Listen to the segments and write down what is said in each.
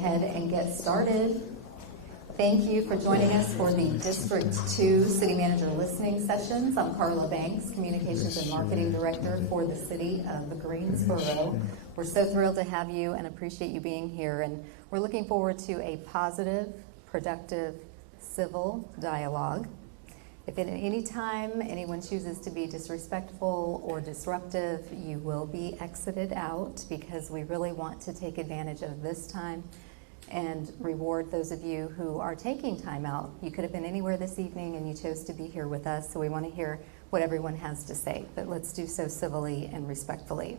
Ahead and get started. Thank you for joining us for the District 2 City Manager Listening Sessions. I'm Carla Banks, Communications and Marketing Director for the City of Greensboro. We're so thrilled to have you and appreciate you being here. And we're looking forward to a positive, productive, civil dialogue. If at any time anyone chooses to be disrespectful or disruptive, you will be exited out because we really want to take advantage of this time and reward those of you who are taking time out. You could have been anywhere this evening and you chose to be here with us, so we want to hear what everyone has to say, but let's do so civilly and respectfully.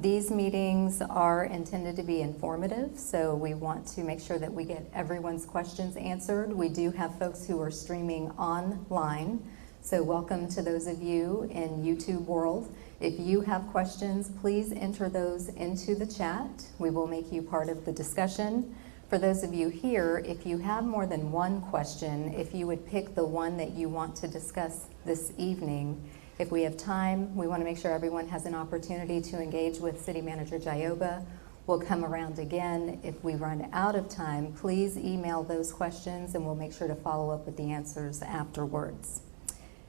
These meetings are intended to be informative, so we want to make sure that we get everyone's questions answered. We do have folks who are streaming online, so welcome to those of you in YouTube world. If you have questions, please enter those into the chat. We will make you part of the discussion. For those of you here, if you have more than one question, if you would pick the one that you want to discuss this evening. If we have time, we want to make sure everyone has an opportunity to engage with City Manager Jaiyeoba. We'll come around again. If we run out of time, please email those questions and we'll make sure to follow up with the answers afterwards.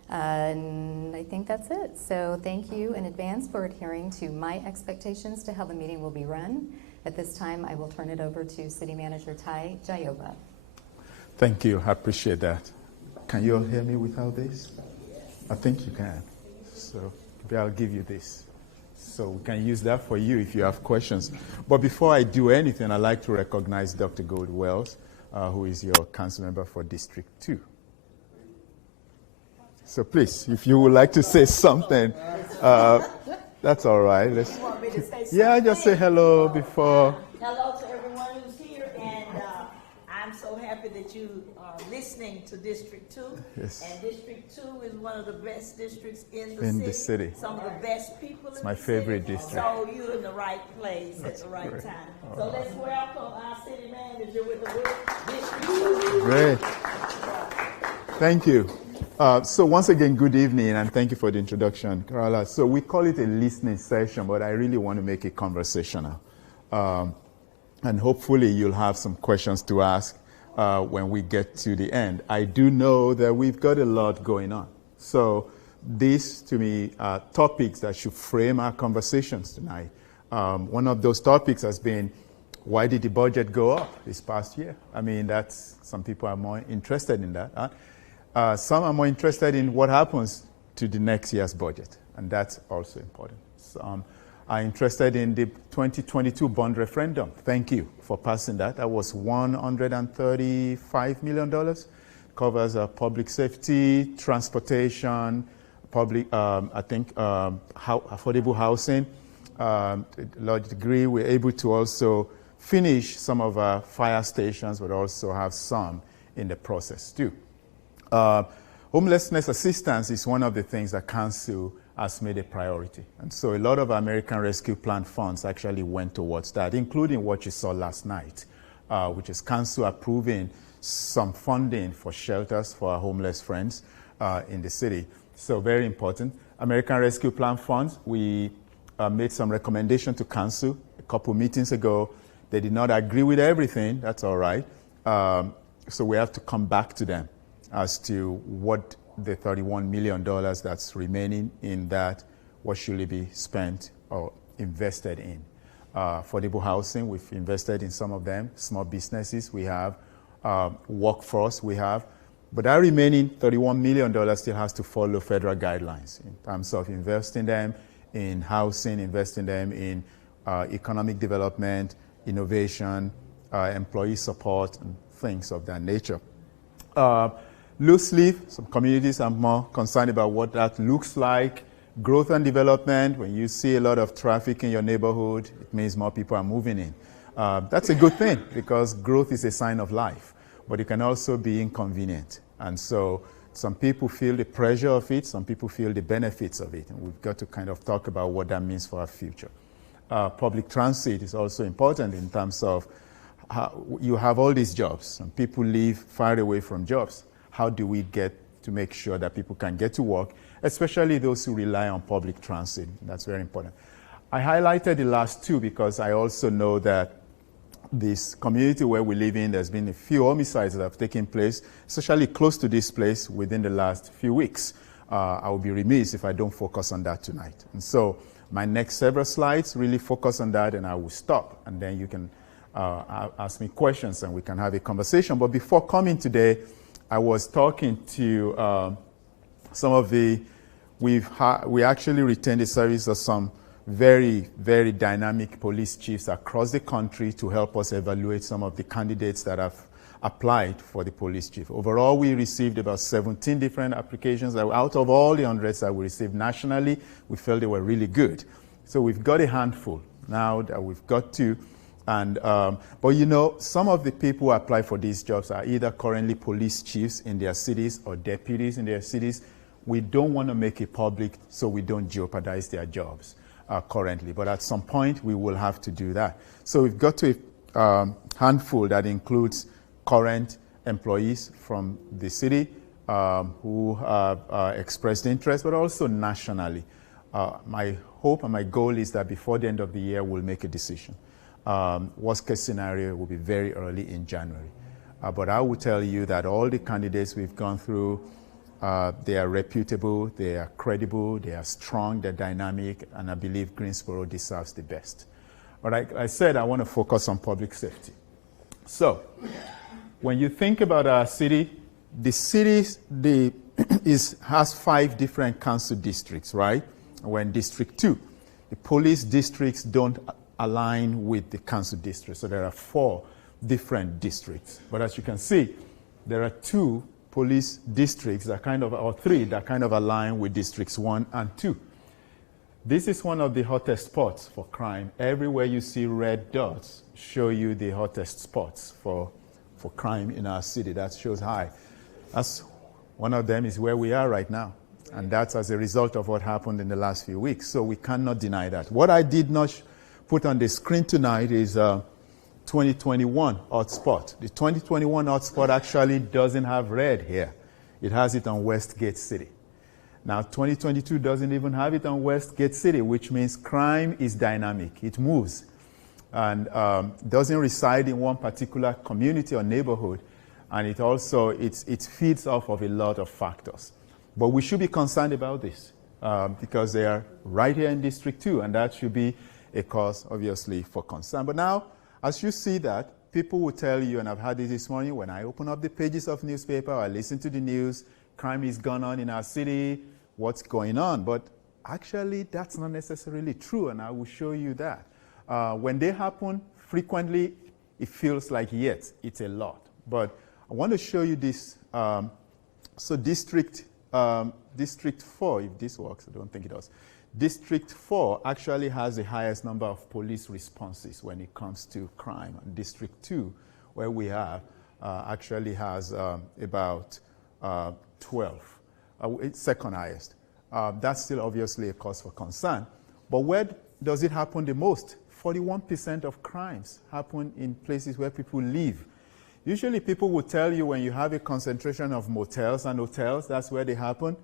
And I think that's it. So thank you in advance for adhering to my expectations to how the meeting will be run. At this time, I will turn it over to City Manager Taiwo Jaiyeoba. Thank you. I appreciate that. Can you all hear me without this? I think you can. So maybe I'll give you this. So we can use that for you if you have questions. But before I do anything, I'd like to recognize Dr. Gold Wells, who is your council member for District 2. So please, if you would like to say something, that's all right. You want me to say something? Yeah, just say hello before. Hello to everyone who's here, and I'm so happy that you are listening to District 2. Yes. And District 2 is one of the best districts in the city. Some of the best people in the city. It's my favorite district. So you're in the right place at the right time. So let's welcome our city manager with the District 2. Great. Thank you. So once again, good evening, and thank you for the introduction, Carla. So we call it a listening session, but I really want to make it conversational. And hopefully you'll have some questions to ask when we get to the end. I do know that we've got a lot going on. So these, to me, are topics that should frame our conversations tonight. One of those topics has been, why did the budget go up this past year? I mean, some people are more interested in that. Some are more interested in what happens to the next year's budget, and that's also important. Some are interested in the 2022 bond referendum. Thank you for passing that. That was $135 million. Covers public safety, transportation, affordable housing. To a large degree, we're able to also finish some of our fire stations, but also have some in the process too. Homelessness assistance is one of the things that Council has made a priority. And so a lot of American Rescue Plan funds actually went towards that, including what you saw last night, which is Council approving some funding for shelters for our homeless friends in the city. So very important. American Rescue Plan funds, we made some recommendation to Council a couple meetings ago. They did not agree with everything. That's all right. So we have to come back to them as to what the $31 million that's remaining in that, what should it be spent or invested in. Affordable housing, we've invested in some of them. Small businesses, we have. Workforce, we have. But that remaining $31 million still has to follow federal guidelines in terms of investing them in housing, investing them in economic development, innovation, employee support, and things of that nature. Loose leaf, some communities are more concerned about what that looks like. Growth and development, when you see a lot of traffic in your neighborhood, it means more people are moving in. That's a good thing because growth is a sign of life, but it can also be inconvenient. And so some people feel the pressure of it, some people feel the benefits of it, and we've got to kind of talk about what that means for our future. Public transit is also important in terms of how you have all these jobs and people live far away from jobs. How do we get to make sure that people can get to work, especially those who rely on public transit? That's very important. I highlighted the last two because I also know that this community where we live in, there's been a few homicides that have taken place, especially close to this place within the last few weeks. I will be remiss if I don't focus on that tonight. And so my next several slides really focus on that, and I will stop, and then you can ask me questions and we can have a conversation. But before coming today, I was talking to some of the, we actually retained the service of some very, very dynamic police chiefs across the country to help us evaluate some of the candidates that have applied for the police chief. Overall, we received about 17 different applications. Out of all the hundreds that we received nationally, we felt they were really good. So we've got a handful now that we've got to. And, but you know, some of the people who apply for these jobs are either currently police chiefs in their cities or deputies in their cities. We don't want to make it public so we don't jeopardize their jobs currently. But at some point, we will have to do that. So we've got to a handful that includes current employees from the city who have expressed interest, but also nationally. My hope and my goal is that before the end of the year, we'll make a decision. Worst case scenario will be very early in January. But I will tell you that all the candidates we've gone through, they are reputable, they are credible, they are strong, they're dynamic, and I believe Greensboro deserves the best. But like I said, I want to focus on public safety. So, when you think about our city, the city has 5 different council districts, right? We're in District 2. The police districts don't align with the council districts, so there are 4 different districts. But as you can see, there are 2 police districts that kind of, or 3 that kind of align with Districts 1 and 2. This is one of the hottest spots for crime. Everywhere you see red dots show you the hottest spots for crime in our city. That shows high. That's one of them is where we are right now. And that's as a result of what happened in the last few weeks. So we cannot deny that. What I did not put on the screen tonight is 2021 hotspot. The 2021 hotspot actually doesn't have red here. It has it on Westgate City. Now 2022 doesn't even have it on Westgate City, which means crime is dynamic. It moves. And doesn't reside in one particular community or neighborhood, and it also it feeds off of a lot of factors. But we should be concerned about this because they are right here in District 2, and that should be a cause, obviously, for concern. But now, as you see that, people will tell you, and I've had this morning, when I open up the pages of newspaper, I listen to the news, crime is gone on in our city, what's going on? But actually, that's not necessarily true, and I will show you that. When they happen, frequently, it feels like, yes, it's a lot. But I want to show you this. So District 4, if this works, I don't think it does. District 4 actually has the highest number of police responses when it comes to crime. And District 2, where we are, actually has about 12. It's second highest. That's still obviously a cause for concern. But where does it happen the most? 41% of crimes happen in places where people live. Usually people will tell you when you have a concentration of motels and hotels, that's where they happen.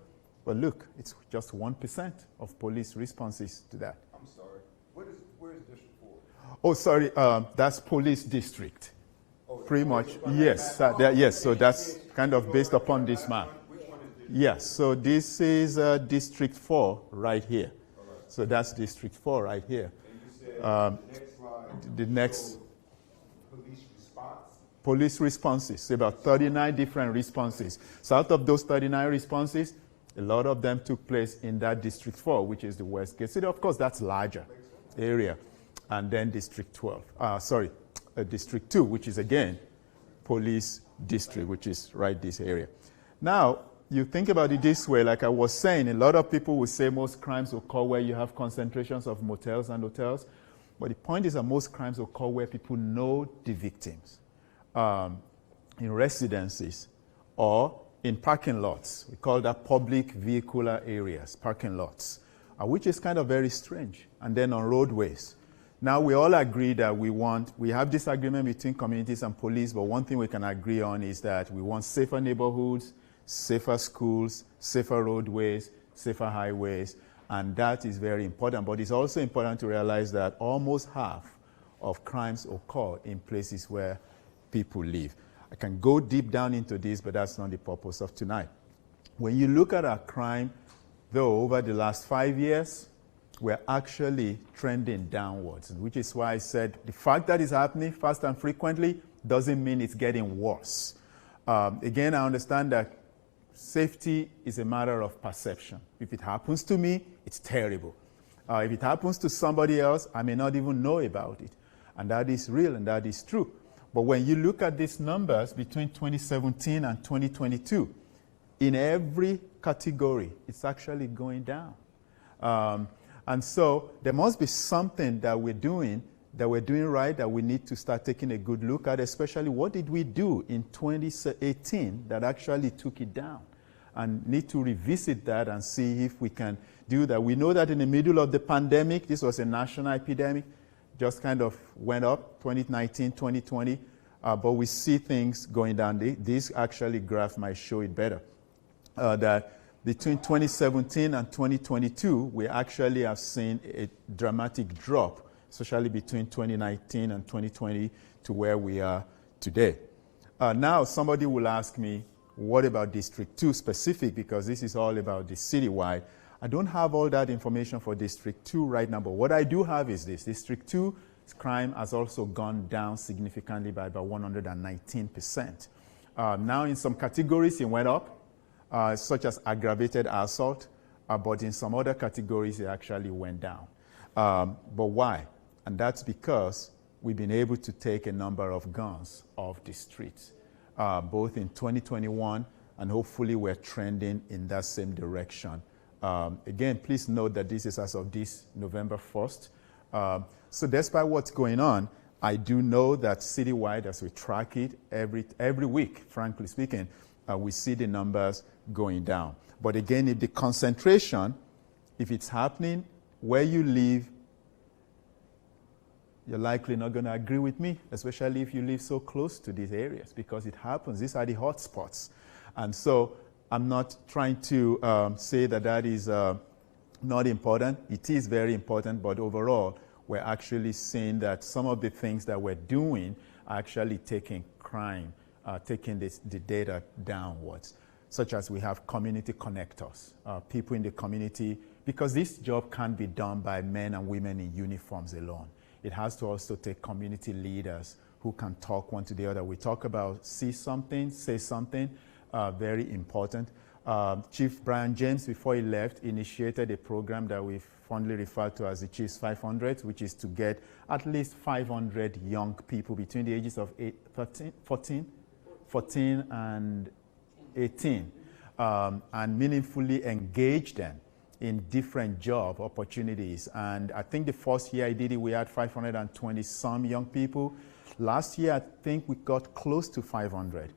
But look, it's just 1% of police responses to that. I'm sorry. Where is District 4? Oh, sorry, that's police district. Oh, pretty much, yes. Yes, so that's kind of based upon this map. Which one is District? Yes, so this is District 4 right here. All right. So that's District 4 right here. And you said The next police response. police responses, about 39 different responses. So out of those 39 responses, a lot of them took place in that District 4, which is the Westgate City. Of course, that's larger area. And then District 2, which is again police district, which is right this area. Now, you think about it this way, like I was saying, a lot of people will say most crimes occur where you have concentrations of motels and hotels. But the point is that most crimes occur where people know the victims, in residences or in parking lots. We call that public vehicular areas, parking lots, which is kind of very strange. And then on roadways. Now we all agree that we have disagreement between communities and police, but one thing we can agree on is that we want safer neighborhoods, safer schools, safer roadways, safer highways, and that is very important. But it's also important to realize that almost half of crimes occur in places where people live. I can go deep down into this, but that's not the purpose of tonight. When you look at our crime, though, over the last 5 years, we're actually trending downwards, which is why I said the fact that it's happening fast and frequently doesn't mean it's getting worse. Again, I understand that safety is a matter of perception. If it happens to me, it's terrible. If it happens to somebody else, I may not even know about it. And that is real and that is true. But when you look at these numbers between 2017 and 2022, in every category, it's actually going down. And so there must be something that we're doing right, that we need to start taking a good look at, especially what did we do in 2018 that actually took it down, and need to revisit that and see if we can do that. We know that in the middle of the pandemic, this was a national epidemic, just kind of went up, 2019, 2020, but we see things going down. This actually graph might show it better, that between 2017 and 2022, we actually have seen a dramatic drop, especially between 2019 and 2020 to where we are today. Now, somebody will ask me, what about District 2 specific, because this is all about the citywide. I don't have all that information for District 2 right now, but what I do have is this. District 2 crime has also gone down significantly by about 119%. Now, in some categories, it went up, such as aggravated assault, but in some other categories, it actually went down. But why? And that's because we've been able to take a number of guns off the streets, both in 2021, and hopefully we're trending in that same direction. Again, please note that this is as of this November 1st. So despite what's going on, I do know that citywide, as we track it every week, frankly speaking, we see the numbers going down. But again, if the concentration, if it's happening where you live, you're likely not going to agree with me, especially if you live so close to these areas, because it happens. These are the hot spots. And so I'm not trying to say that that is not important. It is very important, but overall, we're actually seeing that some of the things that we're doing are actually taking crime, taking the data downwards, such as we have community connectors, people in the community, because this job can't be done by men and women in uniforms alone. It has to also take community leaders who can talk one to the other. We talk about see something, say something, very important. Chief Brian James, before he left, initiated a program that we fondly refer to as the Chiefs 500, which is to get at least 500 young people between the ages of 14 and 18, and meaningfully engage them in different job opportunities. And I think the first year I did it, we had 520 some young people. Last year, I think we got close to 500.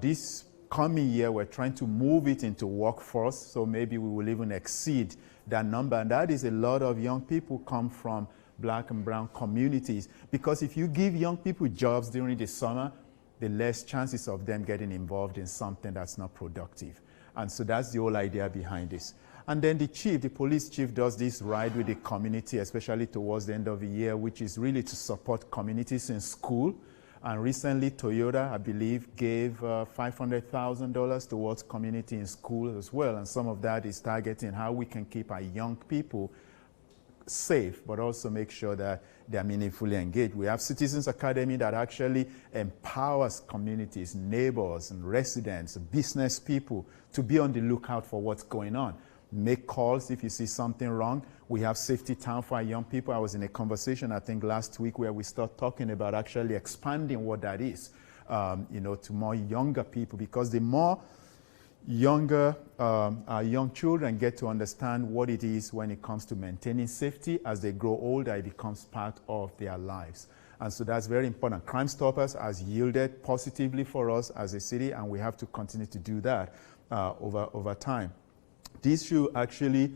This coming year, we're trying to move it into workforce, so maybe we will even exceed that number. And that is a lot of young people come from black and brown communities, because if you give young people jobs during the summer, the less chances of them getting involved in something that's not productive. And so that's the whole idea behind this. And then the police chief does this ride with the community, especially towards the end of the year, which is really to support communities in school. And recently, Toyota, I believe, gave $500,000 towards community in school as well. And some of that is targeting how we can keep our young people safe, but also make sure that they're meaningfully engaged. We have Citizens Academy that actually empowers communities, neighbors, and residents, business people to be on the lookout for what's going on. Make calls if you see something wrong. We have Safety Town for our young people. I was in a conversation, I think, last week where we start talking about actually expanding what that is, to more younger people, because the more younger our young children get to understand what it is when it comes to maintaining safety, as they grow older, it becomes part of their lives. And so that's very important. Crime Stoppers has yielded positively for us as a city, and we have to continue to do that over time. This should actually,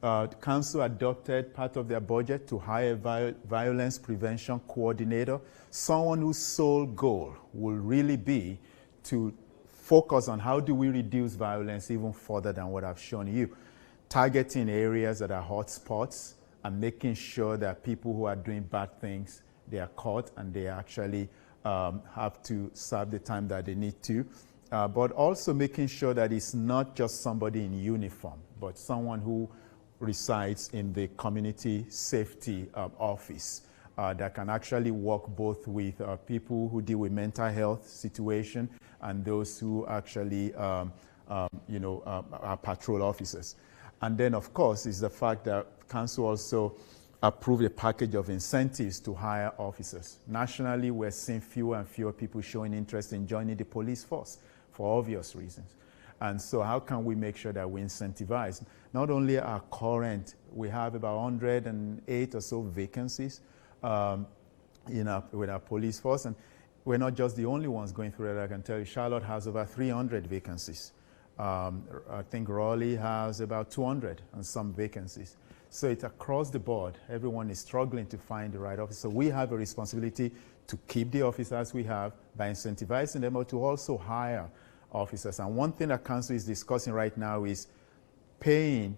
the council adopted part of their budget to hire a violence prevention coordinator, someone whose sole goal will really be to focus on how do we reduce violence even further than what I've shown you, targeting areas that are hot spots and making sure that people who are doing bad things they are caught and they actually have to serve the time that they need to. But also making sure that it's not just somebody in uniform, but someone who resides in the community safety office that can actually work both with people who deal with mental health situation and those who actually are patrol officers. And then, of course, is the fact that council also approved a package of incentives to hire officers. Nationally, we're seeing fewer and fewer people showing interest in joining the police force for obvious reasons. And so how can we make sure that we incentivize not only our current, we have about 108 or so vacancies with our police force, and we're not just the only ones going through that. I can tell you Charlotte has over 300 vacancies. I think Raleigh has about 200 and some vacancies. So it's across the board. Everyone is struggling to find the right officer. So we have a responsibility to keep the officers we have by incentivizing them, or to also hire officers. And one thing that council is discussing right now is paying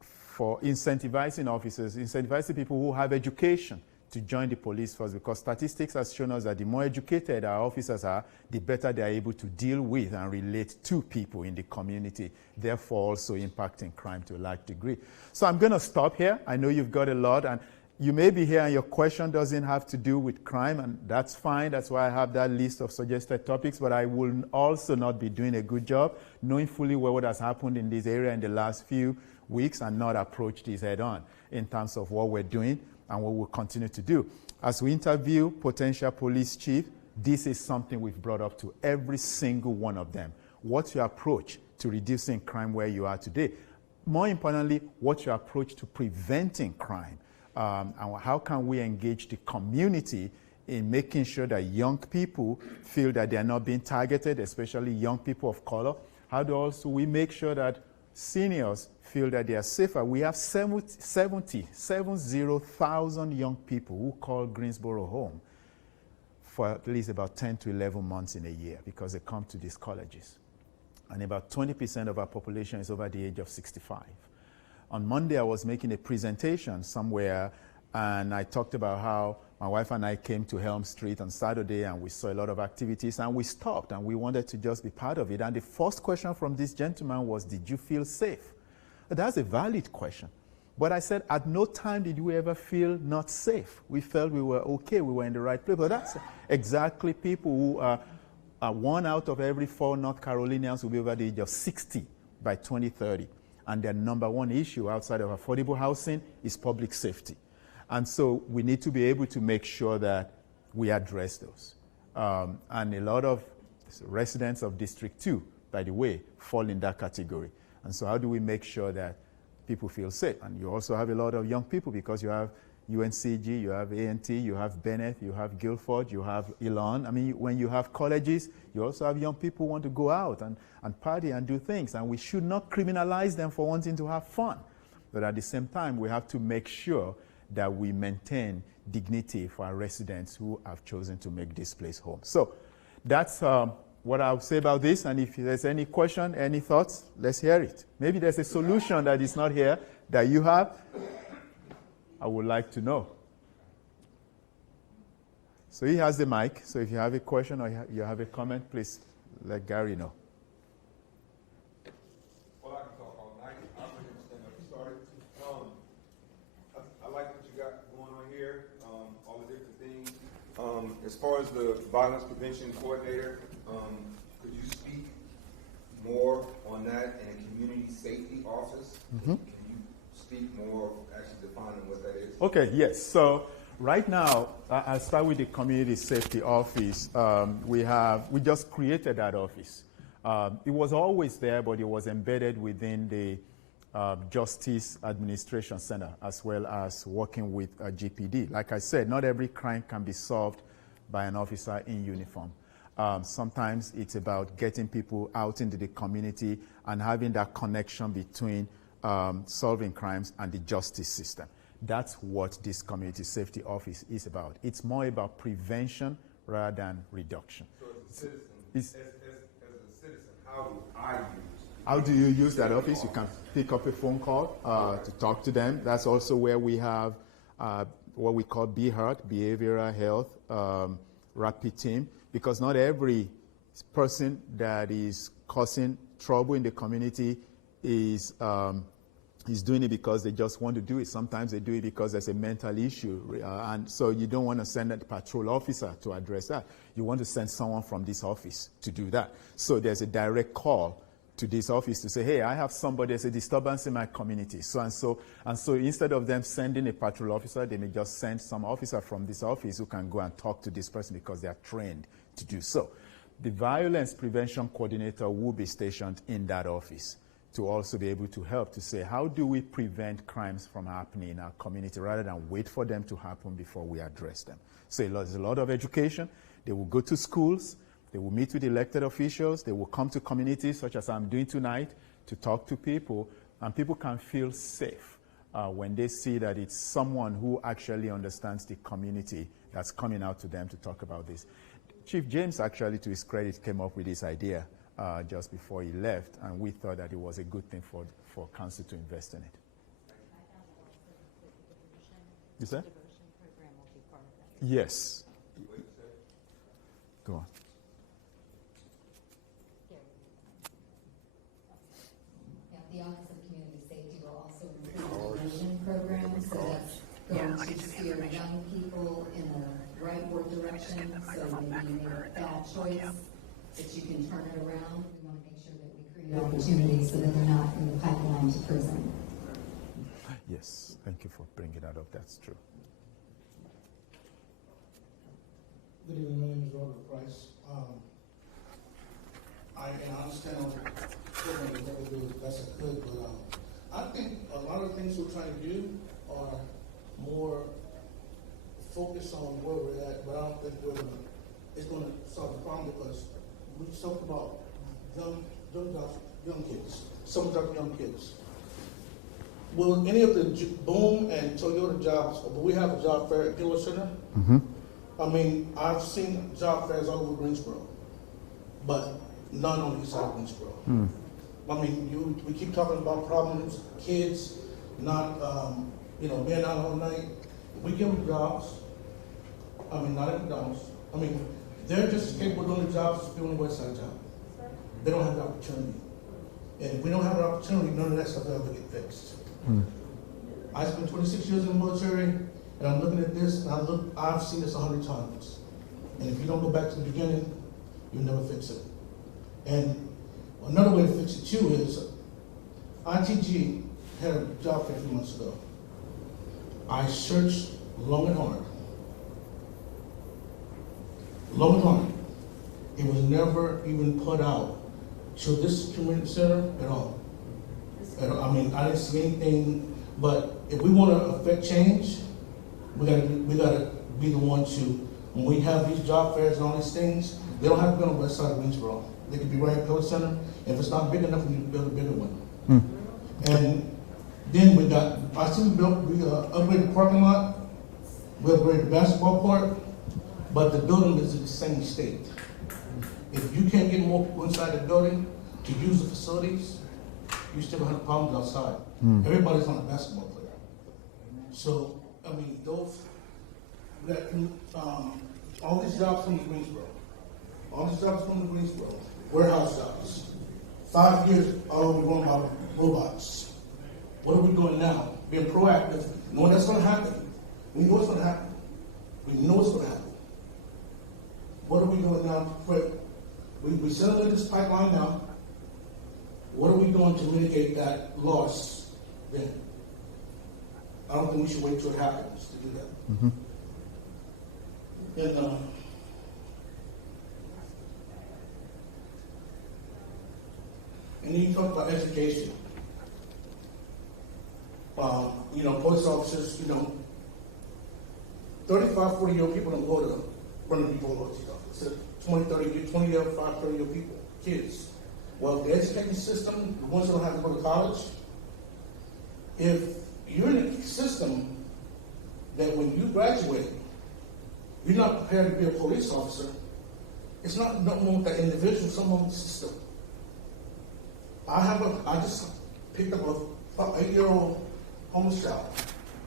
for incentivizing officers, incentivizing people who have education to join the police force, because statistics has shown us that the more educated our officers are, the better they are able to deal with and relate to people in the community, therefore also impacting crime to a large degree. So I'm going to stop here. I know you've got a lot, and you may be here and your question doesn't have to do with crime, and that's fine. That's why I have that list of suggested topics, but I will also not be doing a good job knowing fully well what has happened in this area in the last few weeks and not approach this head on in terms of what we're doing and what we'll continue to do. As we interview potential police chief, this is something we've brought up to every single one of them. What's your approach to reducing crime where you are today? More importantly, what's your approach to preventing crime? And how can we engage the community in making sure that young people feel that they are not being targeted, especially young people of color? How do also we make sure that seniors feel that they are safer? We have 70,000 young people who call Greensboro home for at least about 10 to 11 months in a year because they come to these colleges. And about 20% of our population is over the age of 65. On Monday, I was making a presentation somewhere, and I talked about how my wife and I came to Helm Street on Saturday, and we saw a lot of activities, and we stopped, and we wanted to just be part of it. And the first question from this gentleman was, did you feel safe? That's a valid question. But I said, at no time did we ever feel not safe. We felt we were okay, we were in the right place. But that's exactly people who are 1 out of every 4 North Carolinians will be over the age of 60 by 2030. And their number one issue outside of affordable housing is public safety. And so we need to be able to make sure that we address those. And a lot of residents of District 2, by the way, fall in that category. And so how do we make sure that people feel safe? And you also have a lot of young people because you have UNCG, you have A&T, you have Bennett, you have Guilford, you have Elon. I mean, when you have colleges, you also have young people who want to go out and party and do things. And we should not criminalize them for wanting to have fun. But at the same time, we have to make sure that we maintain dignity for our residents who have chosen to make this place home. So that's what I'll say about this. And if there's any question, any thoughts, let's hear it. Maybe there's a solution that is not here that you have. I would like to know. So he has the mic. So if you have a question or you have a comment, please let Gary know. Well, I can talk all night. I'm ready to stand up and start it. I like what you got going on here, all the different things. As far as the violence prevention coordinator, could you speak more on that in a community safety office? Mm-hmm. Can you speak more, actually defining what that is? Okay, yes. So right now, I'll start with the community safety office. We just created that office. It was always there, but it was embedded within the Justice Administration Center, as well as working with GPD. Like I said, not every crime can be solved by an officer in uniform. Sometimes it's about getting people out into the community and having that connection between solving crimes and the justice system. That's what this community safety office is about. It's more about prevention rather than reduction. So as a citizen, how do you use that office? You can pick up a phone call to talk to them. That's also where we have what we call BHEART, Behavioral Health Rapid Team, because not every person that is causing trouble in the community is doing it because they just want to do it. Sometimes they do it because there's a mental issue. And so you don't want to send a patrol officer to address that. You want to send someone from this office to do that. So there's a direct call to this office to say, hey, I have somebody, there's a disturbance in my community. And so instead of them sending a patrol officer, they may just send some officer from this office who can go and talk to this person because they are trained to do so. The violence prevention coordinator will be stationed in that office to also be able to help to say, how do we prevent crimes from happening in our community rather than wait for them to happen before we address them? So there's a lot of education. They will go to schools. They will meet with elected officials. They will come to communities such as I'm doing tonight to talk to people, and people can feel safe when they see that it's someone who actually understands the community that's coming out to them to talk about this. Chief James, actually, to his credit, came up with this idea just before he left, and we thought that it was a good thing for council to invest in it. You said? Yes. Go on. The Office of Community Safety will also include a diversion program, so that's going to steer young people in the rightward direction, so maybe you make a bad choice, that you can turn it around. We want to make sure that we create opportunities so that they're not in the pipeline to prison. Yes, thank you for bringing that up. That's true. Good evening, my name is Robert Price. I understand all the program is never do as best I could, but I think a lot of things we're trying to do are more focused on where we're at, but I don't think it's going to solve the problem because we talked about young kids, some of our young kids. Will any of the Boom and Toyota jobs, but we have a job fair at Gilroy Center? Mm-hmm. I mean, I've seen job fairs all over Greensboro, but none on the east side of Greensboro. Mm. I mean, we keep talking about problems, kids not, being out all night. We give them jobs. I mean, not at McDonald's. I mean, they're just as capable of doing the jobs as doing the west side job. They don't have the opportunity. And if we don't have the opportunity, none of that stuff will ever get fixed. Mm. I spent 26 years in the military, and I'm looking at this, and I've seen this 100 times. And if you don't go back to the beginning, you'll never fix it. And another way to fix it too is, ITG had a job fair a few months ago. I searched long and hard. Long and hard. It was never even put out to this community center at all. I mean, I didn't see anything, but if we want to affect change, we gotta be the one to, when we have these job fairs and all these things, they don't have to be on the west side of Greensboro. They could be right at Pillar Center. If it's not big enough, we need to build a bigger one. Mm. And then we upgraded the parking lot, we upgraded the basketball court, but the building is in the same state. If you can't get more people inside the building to use the facilities, you still have problems outside. Mm. Everybody's on a basketball player. So, I mean, all these jobs come to Greensboro. All these jobs come to Greensboro. Warehouse jobs. 5 years, all we're going about robots. What are we doing now? Being proactive, knowing that's going to happen. We know it's going to happen. We know it's going to happen. What are we doing now to prepare? We settled this pipeline now. What are we doing to mitigate that loss then? I don't think we should wait till it happens to do that. Mm-hmm. And then you talk about education. Police officers, 35, 40-year-old people don't go to run the people loyalty office. 20, 30-year people, kids. Well, the education system, the ones that don't have to go to college, if you're in a system that when you graduate, you're not prepared to be a police officer, it's not nothing with that individual, someone with the system. I just picked up a 8-year-old homeless child.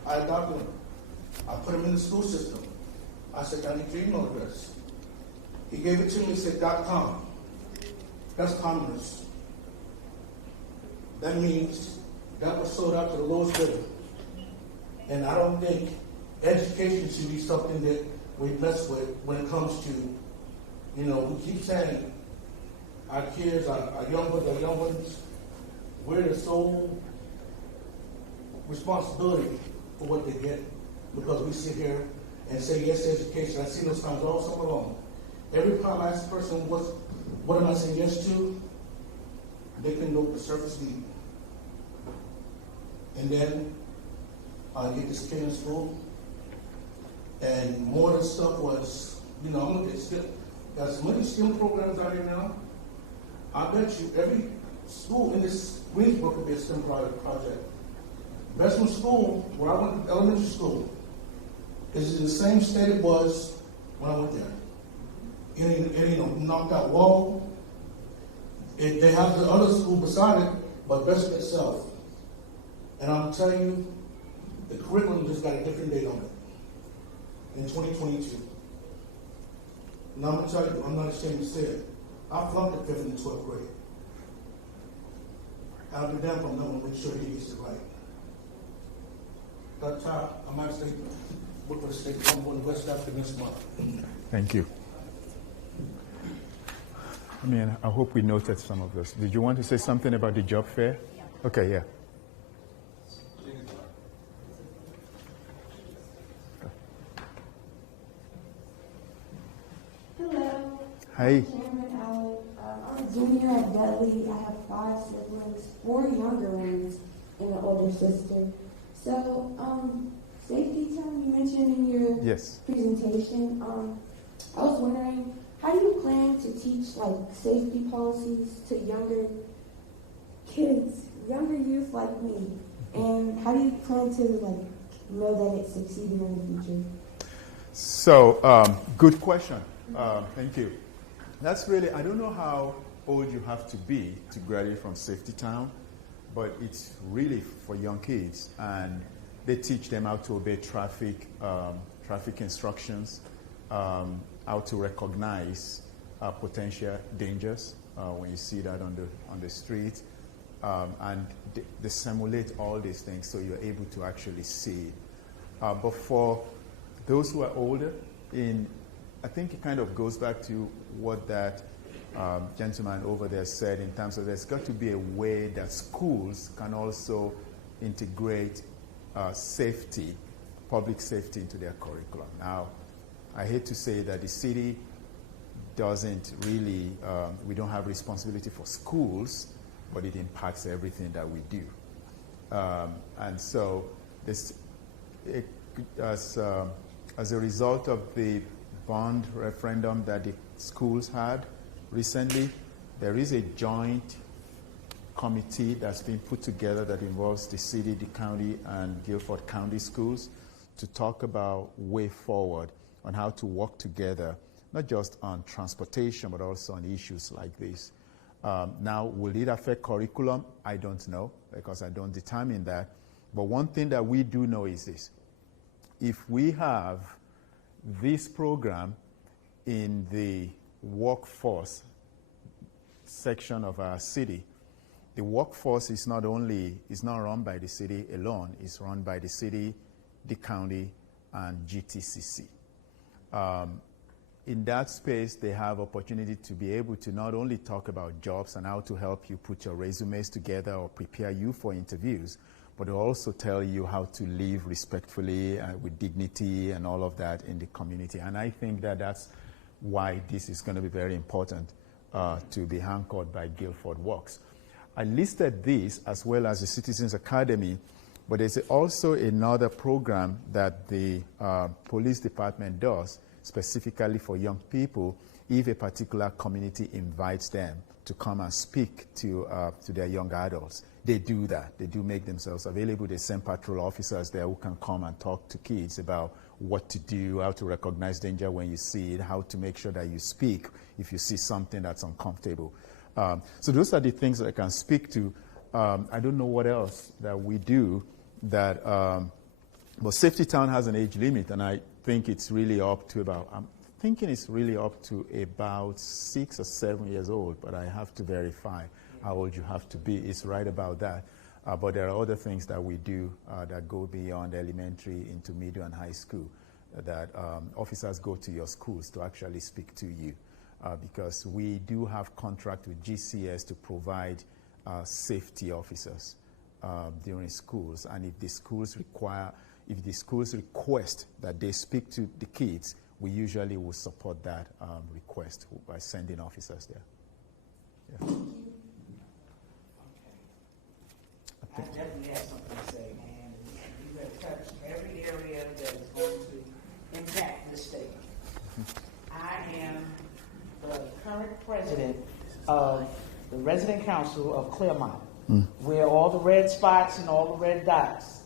I adopted him. I put him in the school system. I said, I need your email address. He gave it to me, he said, .com. That's commerce. That means that was sold out to the lowest bidder. And I don't think education should be something that we mess with when it comes to, we keep saying our kids, our young ones, we're the sole responsibility for what they get because we sit here and say yes to education. I've seen those times all summer long. Every time I ask a person, what am I saying yes to? They can go to the surface deep. And then I get this kid in school, and more of the stuff was, I'm going to get STEM. There's many STEM programs out here now. I bet you every school in this Greensboro could be a STEM project. Bessemer School, where I went to elementary school, is in the same state it was when I went there. It ain't knocked out wall. They have the other school beside it, but Bessemer itself. And I'm telling you, the curriculum just got a different date on it in 2022. And I'm going to tell you, I'm not ashamed to say it. I flunked the 5th and 12th grade. I'll be damned if I'm not going to make sure he gets it right. That time, I'm actually working for the state of West Africa this month. Thank you. I hope we noted some of this. Did you want to say something about the job fair? Yeah. Okay, yeah. Hello. Hi. Chairman Allen. I'm a junior at Dudley. I have 5 siblings, 4 younger ones, and an older sister. So, safety time you mentioned in your Yes. presentation. I was wondering, how do you plan to teach safety policies to younger kids, younger youth like me? And how do you plan to know that it's succeeding in the future? So, good question. Thank you. That's really, I don't know how old you have to be to graduate from Safety Town, but it's really for young kids. And they teach them how to obey traffic instructions, how to recognize potential dangers when you see that on the street. And they simulate all these things so you're able to actually see it. But for those who are older, I think it kind of goes back to what that gentleman over there said in terms of there's got to be a way that schools can also integrate safety, public safety into their curriculum. Now, I hate to say that the city doesn't really, we don't have responsibility for schools, but it impacts everything that we do. And so this, as a result of the bond referendum that the schools had recently, there is a joint committee that's been put together that involves the city, the county, and Guilford County schools to talk about way forward on how to work together, not just on transportation, but also on issues like this. Now, will it affect curriculum? I don't know, because I don't determine that. But one thing that we do know is this. If we have this program in the workforce section of our city, the workforce is not run by the city alone, it's run by the city, the county, and GTCC. In that space, they have opportunity to be able to not only talk about jobs and how to help you put your resumes together or prepare you for interviews, but they'll also tell you how to live respectfully with dignity and all of that in the community. And I think that that's why this is going to be very important to be anchored by Guilford Works. I listed this as well as the Citizens Academy, but there's also another program that the police department does specifically for young people if a particular community invites them to come and speak to their young adults. They do that. They do make themselves available. They send patrol officers there who can come and talk to kids about what to do, how to recognize danger when you see it, how to make sure that you speak if you see something that's uncomfortable. So those are the things that I can speak to. I don't know what else that we do that But Safety Town has an age limit, and I think it's really up to about, I'm thinking it's really up to about 6 or 7 years old, but I have to verify how old you have to be. It's right about that. But there are other things that we do that go beyond elementary, intermediate, and high school, that officers go to your schools to actually speak to you. Because we do have contract with GCS to provide safety officers during schools. And if the schools request that they speak to the kids, we usually will support that request by sending officers there. Yeah. I definitely have something to say, and you have touched every area that is going to impact the state. I am the current president of the Resident Council of Claremont, where all the red spots and all the red dots,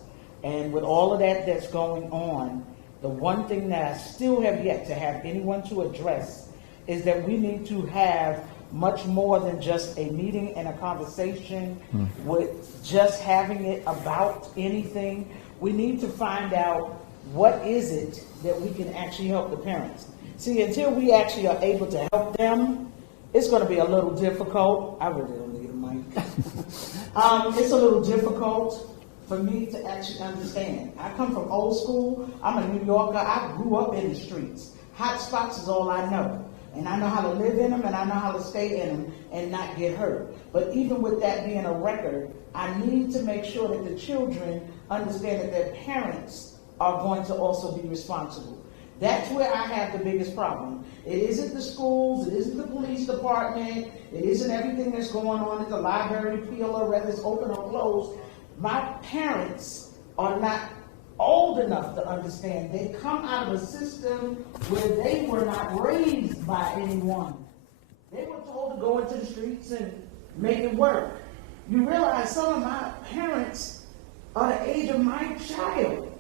and with all of that that's going on, the one thing that I still have yet to have anyone to address is that we need to have much more than just a meeting and a conversation with just having it about anything. We need to find out what is it that we can actually help the parents. See, until we actually are able to help them, it's going to be a little difficult. I really don't need a mic. It's a little difficult for me to actually understand. I come from old school. I'm a New Yorker. I grew up in the streets. Hot spots is all I know. And I know how to live in them, and I know how to stay in them and not get hurt. But even with that being a record, I need to make sure that the children understand that their parents are going to also be responsible. That's where I have the biggest problem. It isn't the schools, it isn't the police department, it isn't everything that's going on at the library, PLO, whether it's open or closed. My parents are not old enough to understand. They come out of a system where they were not raised by anyone. They were told to go into the streets and make it work. You realize some of my parents are the age of my child,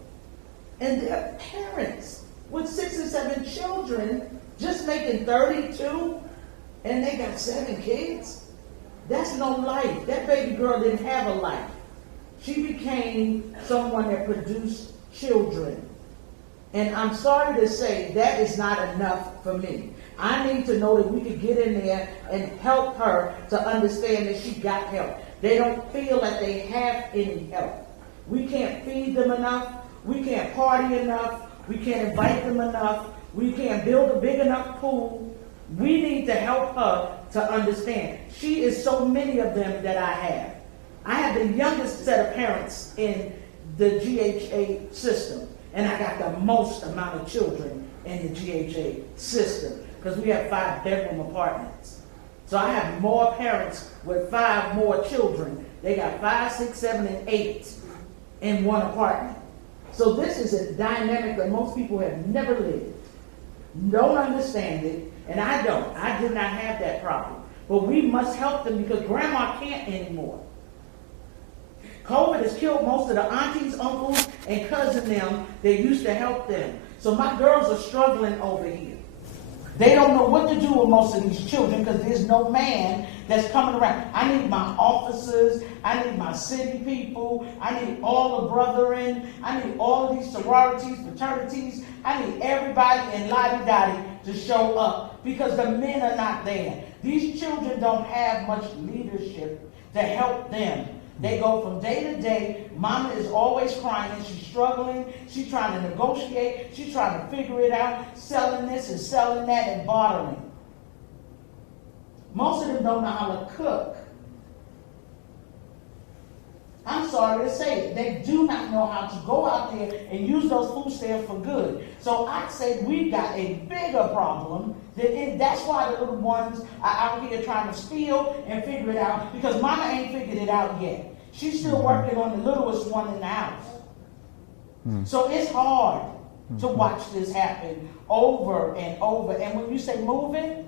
and their parents with 6 and 7 children just making 32, and they got 7 kids. That's no life. That baby girl didn't have a life. She became someone that produced children. And I'm sorry to say that is not enough for me. I need to know that we could get in there and help her to understand that she got help. They don't feel that they have any help. We can't feed them enough. We can't party enough. We can't invite them enough. We can't build a big enough pool. We need to help her to understand. She is so many of them that I have. I have the youngest set of parents in the GHA system, and I got the most amount of children in the GHA system because we have 5-bedroom apartments. So I have more parents with 5 more children. They got 5, 6, 7, and 8 in one apartment. So this is a dynamic that most people have never lived, don't understand it, and I don't. I did not have that problem. But we must help them because grandma can't anymore. COVID has killed most of the aunties, uncles, and cousins them that used to help them. So my girls are struggling over here. They don't know what to do with most of these children because there's no man that's coming around. I need my officers. I need my city people. I need all the brethren. I need all of these sororities, fraternities. I need everybody in Lottie-Dottie to show up because the men are not there. These children don't have much leadership to help them. They go from day to day. Mama is always crying. She's struggling. She's trying to negotiate. She's trying to figure it out, selling this and selling that and bartering. Most of them don't know how to cook. I'm sorry to say it. They do not know how to go out there and use those food stamps for good. So I say we got a bigger problem. That's why the little ones are out here trying to steal and figure it out because mama ain't figured it out yet. She's still working on the littlest one in the house. So it's hard to watch this happen over and over. And when you say moving,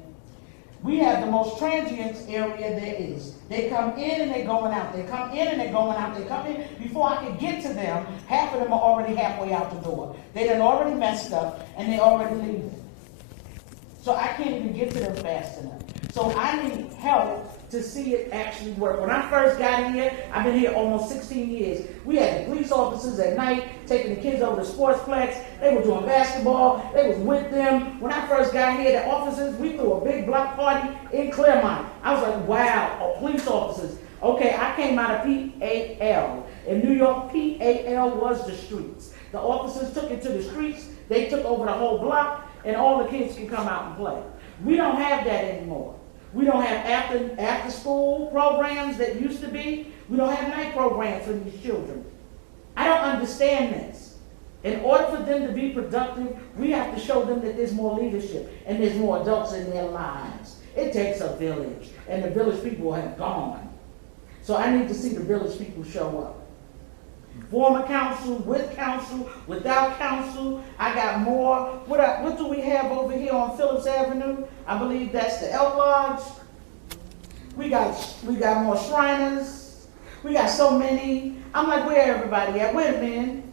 we have the most transient area there is. They come in and they're going out. They come in and they're going out. They come in. Before I can get to them, half of them are already halfway out the door. They done already messed up and they already leaving. So I can't even get to them fast enough. So I need help to see it actually work. When I first got here, I've been here almost 16 years. We had the police officers at night taking the kids over to Sportsplex. They were doing basketball. They was with them. When I first got here, the officers, we threw a big block party in Claremont. I was like, wow, police officers. Okay, I came out of PAL. In New York, PAL was the streets. The officers took it to the streets. They took over the whole block, and all the kids can come out and play. We don't have that anymore. We don't have after school programs that used to be. We don't have night programs for these children. I don't understand this. In order for them to be productive, we have to show them that there's more leadership and there's more adults in their lives. It takes a village, and the village people have gone. So I need to see the village people show up. Former council, with council, without council. I got more. What do we have over here on Phillips Avenue? I believe that's the Elk Lodge. We got more Shriners. We got so many. I'm like, where everybody at? Wait a minute.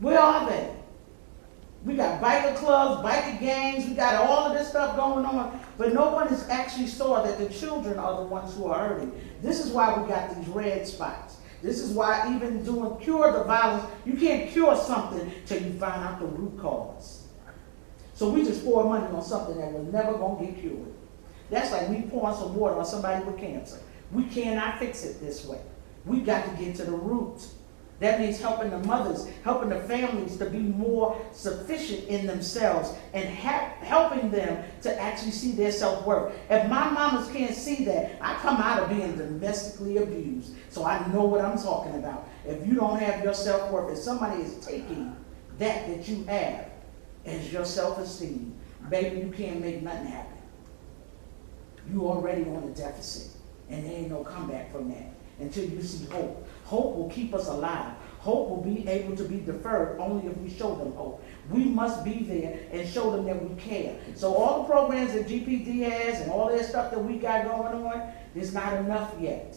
Where are they? We got biker clubs, biker gangs. We got all of this stuff going on. But no one has actually saw that the children are the ones who are hurting. This is why we got these red spots. This is why even doing cure the violence, you can't cure something till you find out the root cause. So we just pour money on something that was never going to get cured. That's like me pouring some water on somebody with cancer. We cannot fix it this way. We got to get to the root. That means helping the mothers, helping the families to be more sufficient in themselves and helping them to actually see their self-worth. If my mamas can't see that, I come out of being domestically abused, so I know what I'm talking about. If you don't have your self-worth, if somebody is taking that you have as your self-esteem, baby, you can't make nothing happen. You already on a deficit, and there ain't no comeback from that until you see hope. Hope will keep us alive. Hope will be able to be deferred only if we show them hope. We must be there and show them that we care. So all the programs that GPD has and all that stuff that we got going on is not enough yet.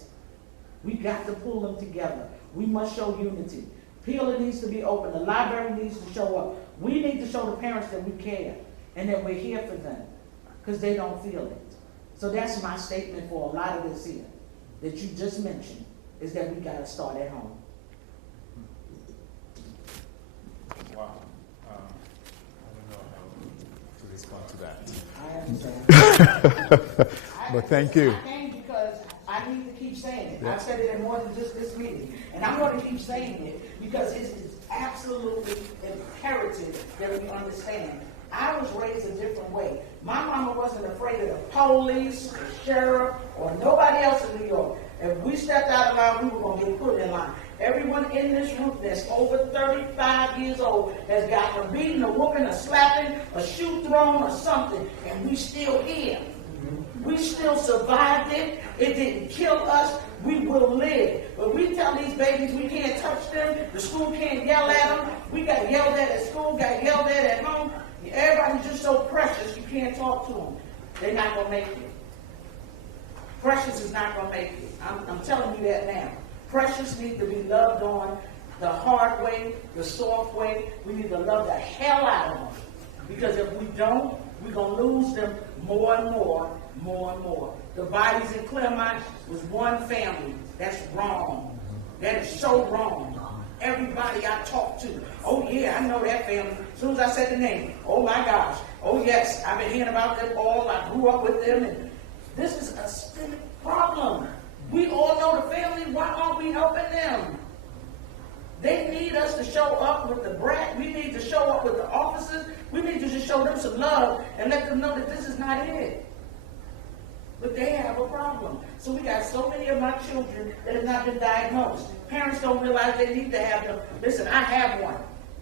We got to pull them together. We must show unity. Peeler needs to be open. The library needs to show up. We need to show the parents that we care and that we're here for them because they don't feel it. So that's my statement for a lot of this here that you just mentioned, is that we got to start at home. Wow. I don't know how to respond to that. I understand. But thank you. I came because I need to keep saying it. I've said it in more than just this meeting. And I'm going to keep saying it because it's absolutely imperative that we understand. I was raised a different way. My mama wasn't afraid of the police, the sheriff, or nobody else in New York. If we stepped out of line, we were going to get put in line. Everyone in this room that's over 35 years old has gotten a beating, a whooping, a slapping, a shoe thrown, or something, and we still here. We still survived it. It didn't kill us. We will live. But we tell these babies we can't touch them. The school can't yell at them. We got yelled at school, got yelled at home. Everybody's just so precious, you can't talk to them. They're not going to make it. Precious is not going to make it. I'm telling you that now. Precious needs to be loved on the hard way, the soft way. We need to love the hell out of them. Because if we don't, we're going to lose them more and more, more and more. The bodies in Claremont was one family. That's wrong. That is so wrong. Everybody I talk to, oh yeah, I know that family. As soon as I said the name, oh my gosh, oh yes, I've been hearing about them all. I grew up with them, and this is a systemic problem. We all know the family. Why aren't we helping them? They need us to show up with the brat. We need to show up with the officers. We need to just show them some love and let them know that this is not it. But they have a problem. So we got so many of my children that have not been diagnosed. Parents don't realize they need to have them. Listen, I have one.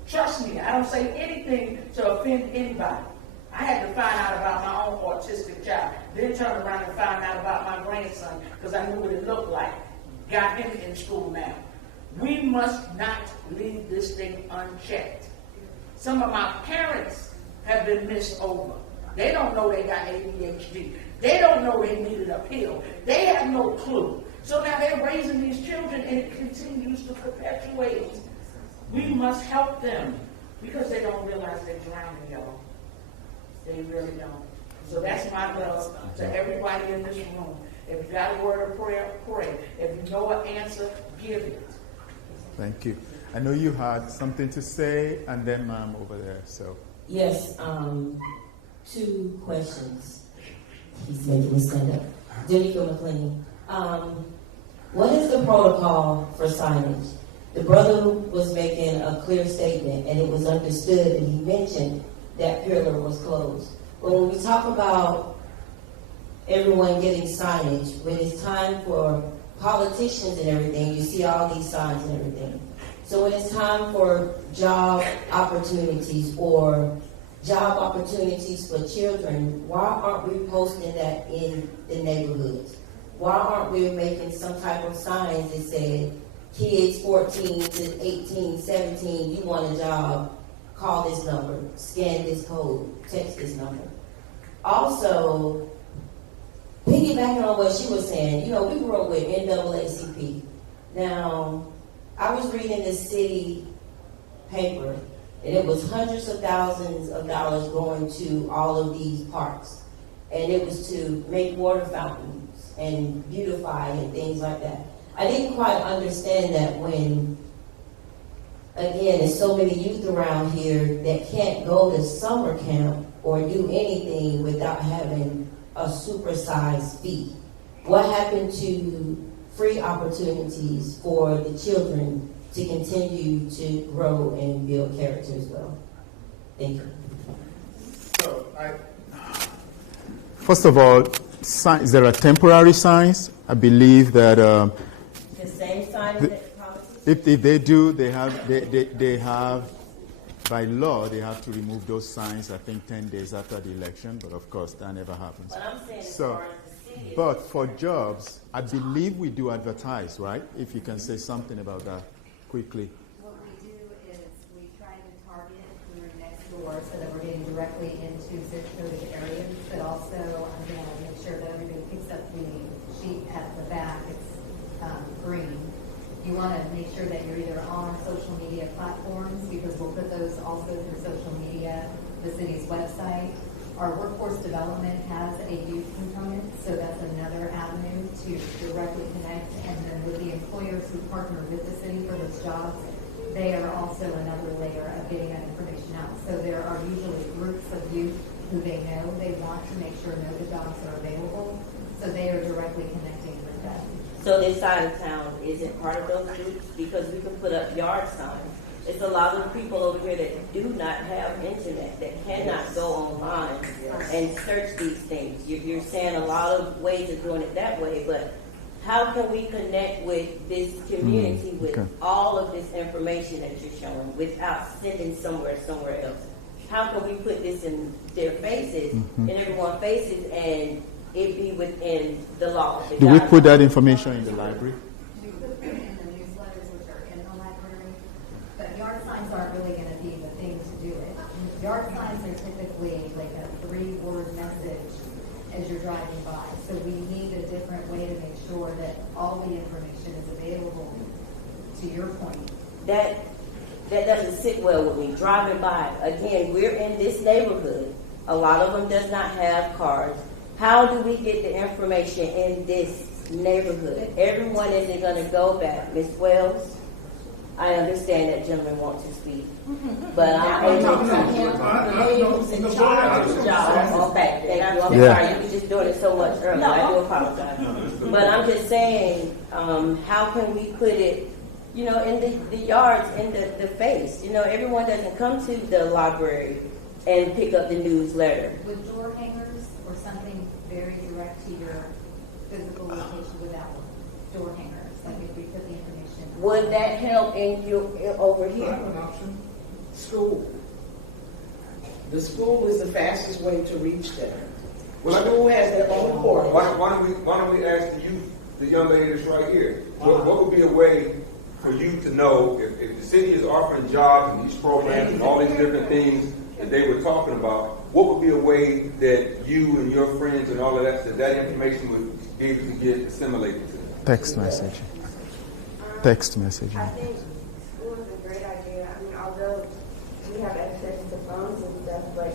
Trust me, I don't say anything to offend anybody. I had to find out about my own autistic child. Then turn around and find out about my grandson because I knew what it looked like. Got him in school now. We must not leave this thing unchecked. Some of my parents have been missed over. They don't know they got ADHD. They don't know they needed a pill. They have no clue. So now they're raising these children and it continues to perpetuate. We must help them because they don't realize they're drowning, y'all. They really don't. So that's my love to everybody in this room. If you got a word of prayer, pray. If you know an answer, give it. Thank you. I know you had something to say, and then ma'am over there. So Yes, 2 questions. He's making me stand up. Danica McLean. What is the protocol for signage? The brother was making a clear statement, and it was understood, and he mentioned that pillar was closed. But when we talk about everyone getting signage, when it's time for politicians and everything, you see all these signs and everything. So when it's time for job opportunities or job opportunities for children, why aren't we posting that in the neighborhoods? Why aren't we making some type of signs that said, kids 14 to 18, 17, you want a job, call this number, scan this code, text this number. Also, piggybacking on what she was saying, you know, we grew up with NAACP. Now, I was reading the city paper, and it was hundreds of thousands of dollars going to all of these parks. And it was to make water fountains and beautify and things like that. I didn't quite understand that when, again, there's so many youth around here that can't go to summer camp or do anything without having a supersized fee. What happened to free opportunities for the children to continue to grow and build character as well? Thank you. So first of all, signs, there are temporary signs. I believe that The same sign as that policy? if they do, they have, by law, they have to remove those signs, I think, 10 days after the election, but of course, that never happens. But I'm saying as So, far as the city. but for jobs, I believe we do advertise, right? If you can say something about that quickly. What we do is we try to target who are next door so that we're getting directly into zip coded areas, but also, again, make sure that everybody picks up the sheet at the back. It's green. You want to make sure that you're either on our social media platforms, because we'll put those also through social media, the city's website. Our workforce development has a youth component, so that's another avenue to directly connect. And then with the employers who partner with the city for those jobs, they are also another layer of getting that information out. So there are usually groups of youth who they know they want to make sure know the jobs are available, so they are directly connecting with them. So this side of town isn't part of those groups, because we can put up yard signs. It's a lot of people over here that do not have internet, that cannot go online and search these things. You're saying a lot of ways of doing it that way, but how can we connect with this community with all of this information that you're showing without sending somewhere else? How can we put this in their faces, in everyone's faces, and it be within the law? Do we put that information in the library? We put them in the newsletters, which are in the library, but yard signs aren't really going to be the thing to do it. Yard signs are typically like a 3-word message as you're driving by. So we need a different way to make sure that all the information is available. To your point, That doesn't sit well with me. Driving by, again, we're in this neighborhood. A lot of them does not have cars. How do we get the information in this neighborhood? Everyone isn't going to go back. Ms. Wells, I understand that gentleman wants to speak, but I'm able to. The lady who's in charge of the job. Okay, thank you. I'm sorry, you were just doing it so much earlier. I do apologize. But I'm just saying, how can we put it, you know, in the yards, in the face? You know, everyone doesn't come to the library and pick up the newsletter. with door hangers or something very direct to your physical location without door hangers, like if we put the information. Would that help in your over I here? have an option. School. The school is the fastest way to reach them. Well, School has their own portal. Why don't we ask the youth, the young lady that's right here, what would be a way for you to know if the city is offering jobs and these programs and all these different things that they were talking about, what would be a way that you and your friends and all of that information would be able to get assimilated to them? Text message. Text messaging. I think school is a great idea. I mean, although we have access to phones and stuff, but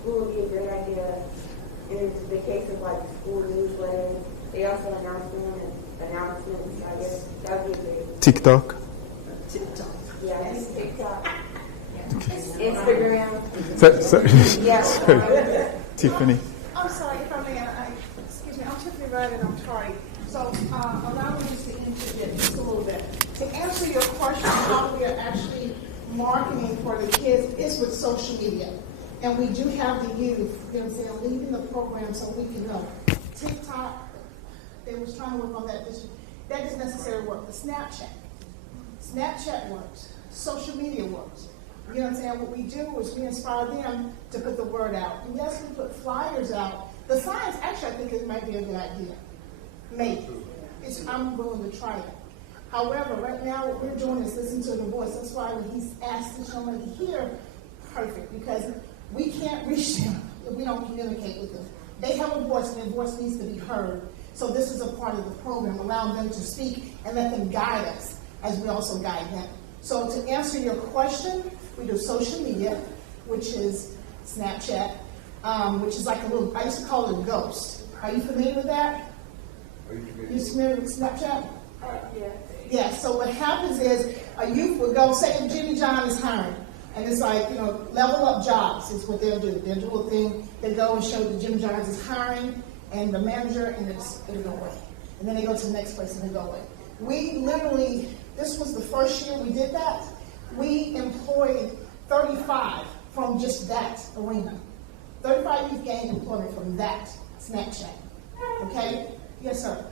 school would be a great idea in the cases like the school newsletters. They also announcements, I guess. That would be great. TikTok. Yeah, I use TikTok. Instagram. Sorry. Tiffany. I'm sorry if I may. Excuse me. I'm Tiffany Rudd and I'm Tori. So allow me just to interject just a little bit. To answer your question, how we are actually marketing for the kids is with social media. And we do have the youth, you know what I'm saying, leaving the program so we can know. TikTok, they was trying to work on that this year. That doesn't necessarily work. The Snapchat works. Social media works. You know what I'm saying? What we do is we inspire them to put the word out. And yes, we put flyers out. The signs, actually, I think it might be a good idea. Maybe. I'm willing to try it. However, right now what we're doing is listen to the voice. That's why when he's asked to somebody here, perfect, because we can't reach them if we don't communicate with them. They have a voice, and their voice needs to be heard. So this is a part of the program, allowing them to speak and let them guide us as we also guide them. So to answer your question, we do social media, which is Snapchat, which is like a little, I used to call it a ghost. Are you familiar with that? You familiar with Snapchat? Yeah. Yeah, so what happens is a youth will go, say if Jimmy John is hiring, and it's like, level up jobs is what they'll do. They'll do a thing, they go and show that Jimmy John is hiring, and the manager, and it'll go away. And then they go to the next place and they go away. We literally, this was the first year we did that. We employed 35 from just that arena. 35 youth gained employment from that Snapchat. Okay? Yes, sir.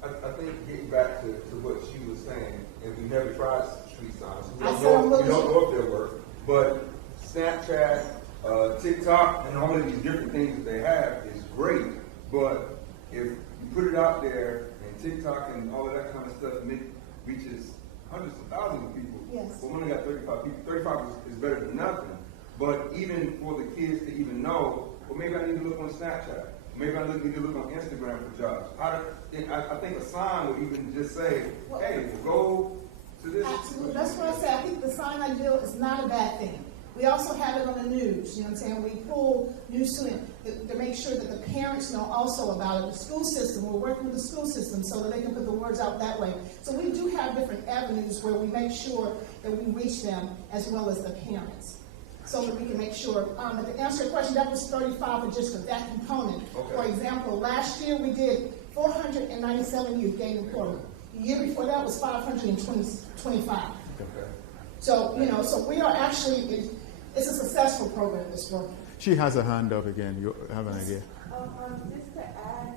I think getting back to what she was saying, and we never tried street signs. We I don't know if they work, but Snapchat, TikTok, and all of these different things that they have is great. But if you put it out there, and TikTok and all of that kind of stuff reaches hundreds of thousands of people. Yes. But we only got 35 people. 35 is better than nothing. But even for the kids to even know, well, maybe I need to look on Snapchat. Maybe I need to look on Instagram for jobs. I think a sign would even just say, hey, go to this. Absolutely. That's what I say. I think the sign ideal is not a bad thing. We also have it on the news. You know what I'm saying? We pull news to make sure that the parents know also about it. The school system, we're working with the school system so that they can put the words out that way. So we do have different avenues where we make sure that we reach them as well as the parents, so that we can make sure. But to answer your question, that was 35 for just for that component. Okay. For example, last year we did 497 youth gained employment. The year before that was 525. Okay. So, so we are actually, it's a successful program, this program. She has a hand up again. You have an idea? Just to add,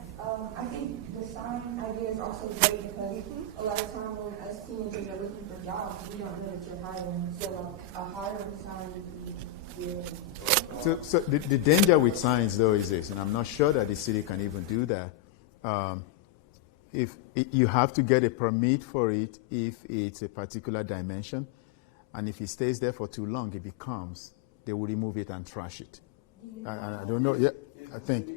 I think the sign idea is also great because a lot of times when us teenagers are looking for jobs, we don't know that you're hiring. So a hiring sign would be good. So the danger with signs, though, is this, and I'm not sure that the city can even do that. You have to get a permit for it if it's a particular dimension, and if it stays there for too long, they will remove it and trash it. I don't know. Yeah, I think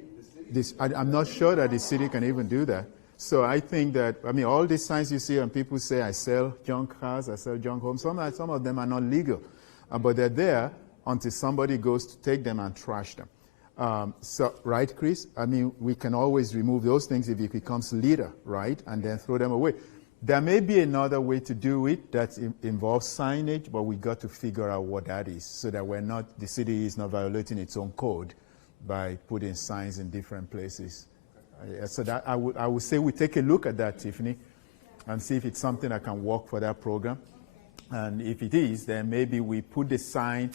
I'm not sure that the city can even do that. So I think that, all these signs you see, and people say, I sell junk cars, I sell junk homes. Some of them are not legal, but they're there until somebody goes to take them and trash them. So, right, Chris? We can always remove those things if it becomes litter, right? And then throw them away. There may be another way to do it that involves signage, but we got to figure out what that is so that the city is not violating its own code by putting signs in different places. So that I would say we take a look at that, Tiffany, and see if it's something that can work for that program. And if it is, then maybe we put the sign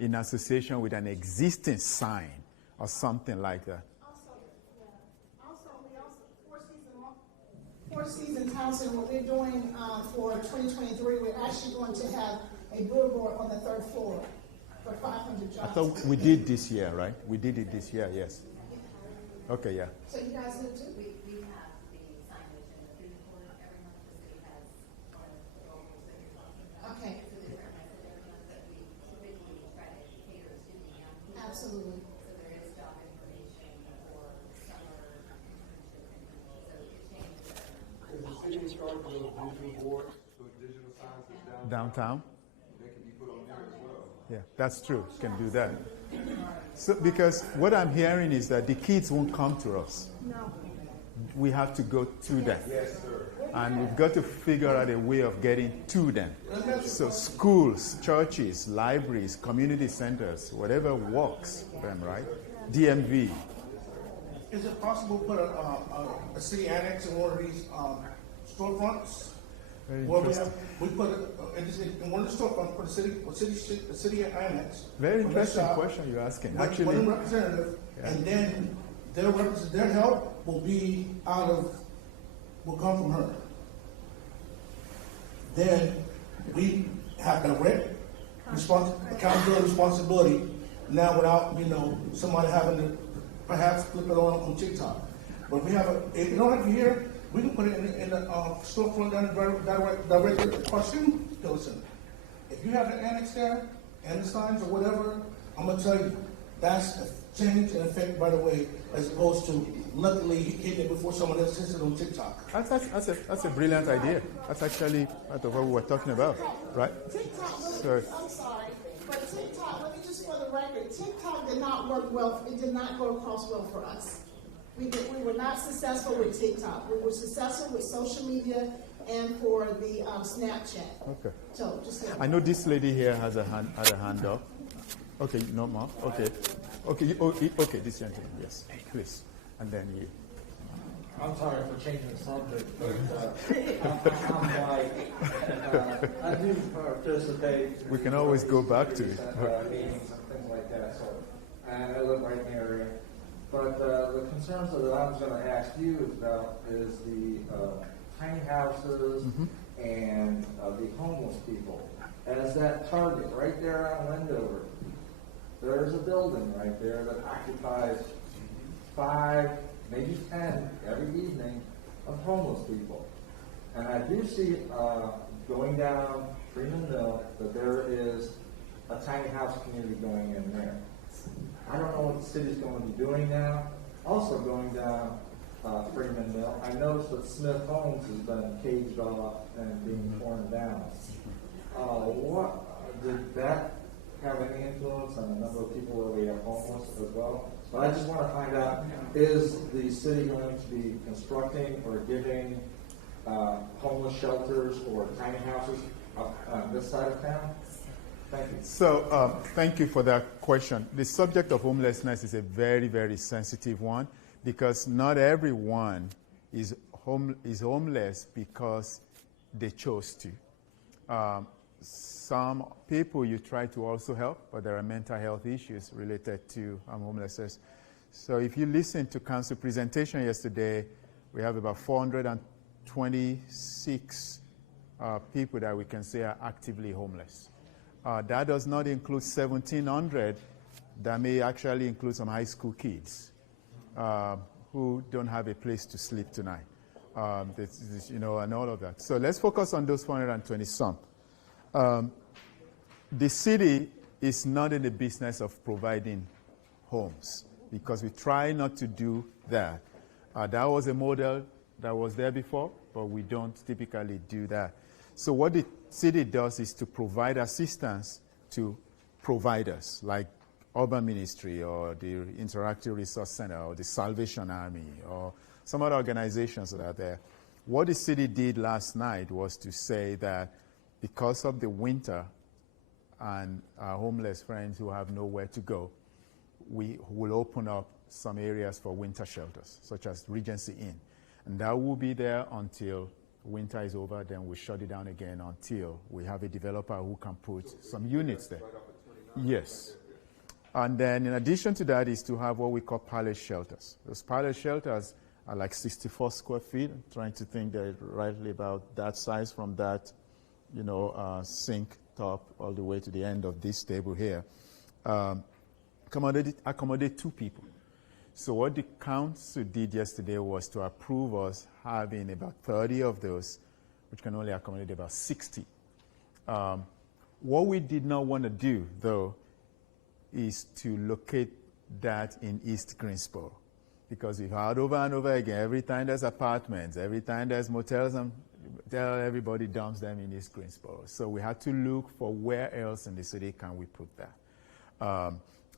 in association with an existing sign or something like that. Four Season Townsend, what we're doing for 2023, we're actually going to have a billboard on the third floor for 500 jobs. I thought we did this year, right? We did it this year, yes. Okay, yeah. So you guys do too? We have the signage in the food court. Every month the city has one of the locals that you're talking about. Okay. So the different messages that we typically try to cater to the young people. Absolutely. So there is job information or summer internship information. So it changes. Is the city starting those digital boards, those digital signs that's Downtown? They can be put on there as well. Yeah, that's true. Can do that. So, because what I'm hearing is that the kids won't come to us. No. We have to go to them. Yes, sir. And we've got to figure out a way of getting to them. So schools, churches, libraries, community centers, whatever works for them, right? DMV. Is it possible to put a city annex in one of these storefronts? Very Where interesting. we put it in one of the storefronts, put a city annex. Very for interesting that shop, question you're asking. one Actually, representative, Yeah. and then their help will come from her. Then we have direct accountability, responsibility. Now, without somebody having to perhaps flip it on TikTok. But we have if you don't have it here, we can put it in the storefront down directly across the street. If you have the annex there and the signs or whatever, I'm gonna tell you that's a change in effect right away, as opposed to luckily hitting it before someone else hits it on TikTok. that's a brilliant idea. That's actually part of what we were talking about, right? TikTok, So- I'm sorry, but TikTok, let me just for the record, TikTok did not work well, it did not go across well for us. We were not successful with TikTok. We were successful with social media and for the Snapchat. Okay. So just I know this lady here had a hand up. Okay, no more. Okay. Okay, this gentleman, yes, please. And then you. I'm sorry for changing the subject, but I'm like, I do participate. We can always go back to it. Meetings and things like that, so, and I live right in the area. But the concerns that I was going to ask you about is the tiny houses and the homeless people. As that target right there on Wendover, there's a building right there that occupies 5, maybe 10 every evening of homeless people. And I do see going down Freeman Mill that there is a tiny house community going in there. I don't know what the city's going to be doing now. Also going down Freeman Mill, I noticed that Smith Homes has been caged off and being torn down. What did that have any influence on the number of people where we have homeless as well? But I just want to find out, is the city going to be constructing or giving homeless shelters or tiny houses on this side of town? Thank you. So, thank you for that question. The subject of homelessness is a very, very sensitive one because not everyone is homeless because they chose to. Some people you try to also help, but there are mental health issues related to homelessness. So if you listen to council presentation yesterday, we have about 426 people that we can say are actively homeless. That does not include 1,700 that may actually include some high school kids who don't have a place to sleep tonight, and all of that. So let's focus on those 420 some. The city is not in the business of providing homes because we try not to do that. That was a model that was there before, but we don't typically do that. So what the city does is to provide assistance to providers like Urban Ministry or the Interactive Resource Center or the Salvation Army or some other organizations that are there. What the city did last night was to say that because of the winter and our homeless friends who have nowhere to go, we will open up some areas for winter shelters, such as Regency Inn. And that will be there until winter is over, then we shut it down again until we have a developer who can put some units there. Yes. And then in addition to that is to have what we call pallet shelters. Those pallet shelters are like 64 square feet. I'm trying to think they're rightly about that size from that, sink top all the way to the end of this table here. Accommodate 2 people. So what the council did yesterday was to approve us having about 30 of those, which can only accommodate about 60. What we did not want to do, though, is to locate that in East Greensboro. Because we've heard over and over again, every time there's apartments, every time there's motels, everybody dumps them in East Greensboro. So we had to look for where else in the city can we put that.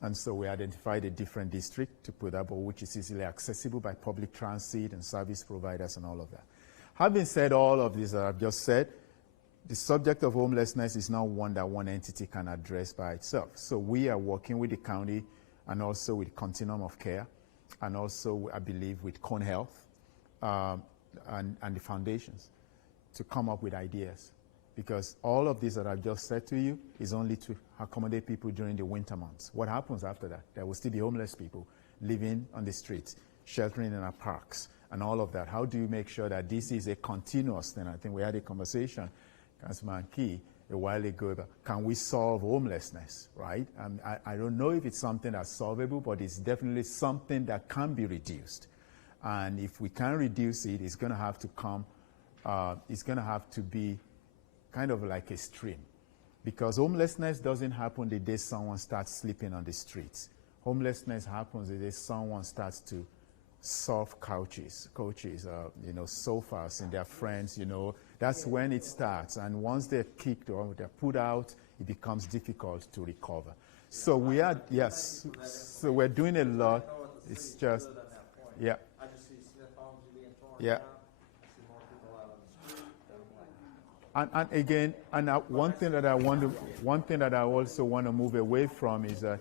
And so we identified a different district to put up, which is easily accessible by public transit and service providers and all of that. Having said all of this that I've just said, the subject of homelessness is not one that one entity can address by itself. So we are working with the county and also with Continuum of Care, and also, I believe, with Cone Health and the foundations to come up with ideas. Because all of this that I've just said to you is only to accommodate people during the winter months. What happens after that? There will still be homeless people living on the streets, sheltering in our parks, and all of that. How do you make sure that this is a continuous thing? I think we had a conversation, Councilman Key, a while ago about can we solve homelessness, right? I don't know if it's something that's solvable, but it's definitely something that can be reduced. And if we can reduce it, it's going to have to come, it's going to have to be kind of like a stream. Because homelessness doesn't happen the day someone starts sleeping on the streets. Homelessness happens the day someone starts to soft couches, sofas and their friends, that's when it starts. And once they're kicked or they're put out, it becomes difficult to recover. So we are, yes, so we're doing a lot. It's just, yeah. I just see Smith homes being torn Yeah. down. I see more people out on the street. And again, one thing that I also want to move away from is that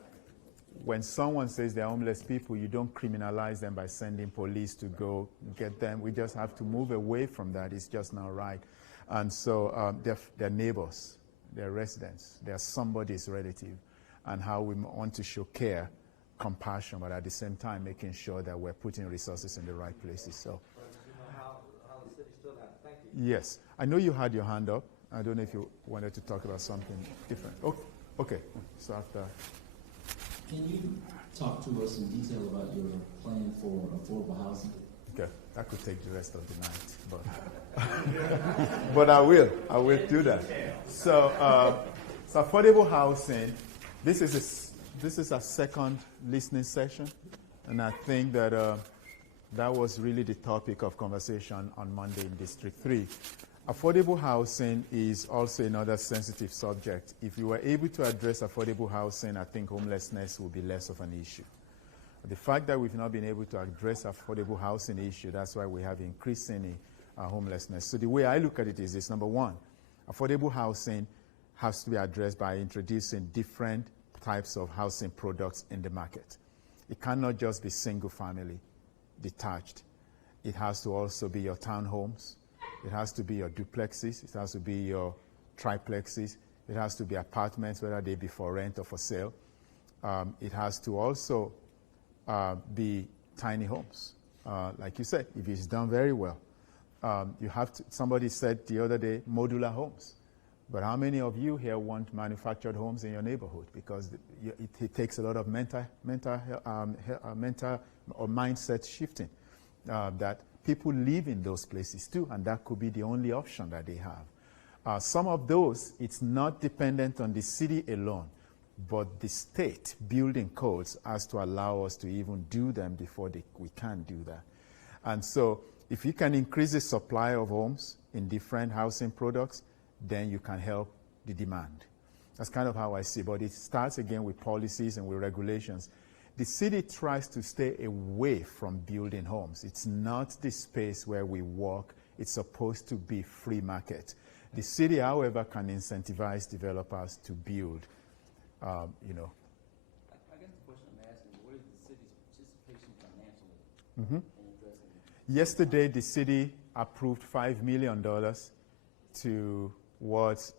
when someone says they're homeless people, you don't criminalize them by sending police to go get them. We just have to move away from that. It's just not right. And so they're neighbors, they're residents, they're somebody's relative, and how we want to show care, compassion, but at the same time making sure that we're putting resources in the right places. So, How the city still has. Thank you. yes, I know you had your hand up. I don't know if you wanted to talk about something different. Okay. So after. Can you talk to us in detail about your plan for affordable housing? Okay, that could take the rest of the night, but I will do that. So affordable housing. This is a second listening session, and I think that that was really the topic of conversation on Monday in District 3. Affordable housing is also another sensitive subject. If you were able to address affordable housing, I think homelessness will be less of an issue. The fact that we've not been able to address affordable housing issue, that's why we have increasing homelessness. So the way I look at it is this: number one, affordable housing has to be addressed by introducing different types of housing products in the market. It cannot just be single family, detached. It has to also be your townhomes. It has to be your duplexes. It has to be your triplexes. It has to be apartments, whether they be for rent or for sale. It has to also be tiny homes. Like you said, if it's done very well. You have to, somebody said the other day, modular homes. But how many of you here want manufactured homes in your neighborhood? Because it takes a lot of mental or mindset shifting that people live in those places too, and that could be the only option that they have. Some of those, it's not dependent on the city alone, but the state building codes has to allow us to even do them before we can do that. And so if you can increase the supply of homes in different housing products, then you can help the demand. That's kind of how I see it, but it starts again with policies and with regulations. The city tries to stay away from building homes. It's not the space where we work. It's supposed to be free market. The city, however, can incentivize developers to build, I guess the question I'm asking is, what is the city's participation financially in addressing it? Yesterday, the city approved $5 million towards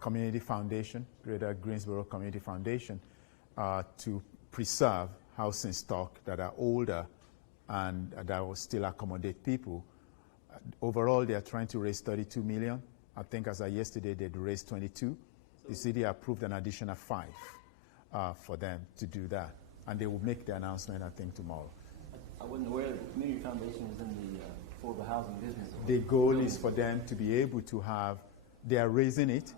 community foundation, Greater Greensboro Community Foundation, to preserve housing stock that are older and that will still accommodate people. Overall, they are trying to raise $32 million. I think as of yesterday, they'd raised 22. The city approved an additional 5 for them to do that. And they will make the announcement, I think, tomorrow. I wasn't aware that the community foundation was in the affordable housing business. The goal is for them to be able to have, they are raising it,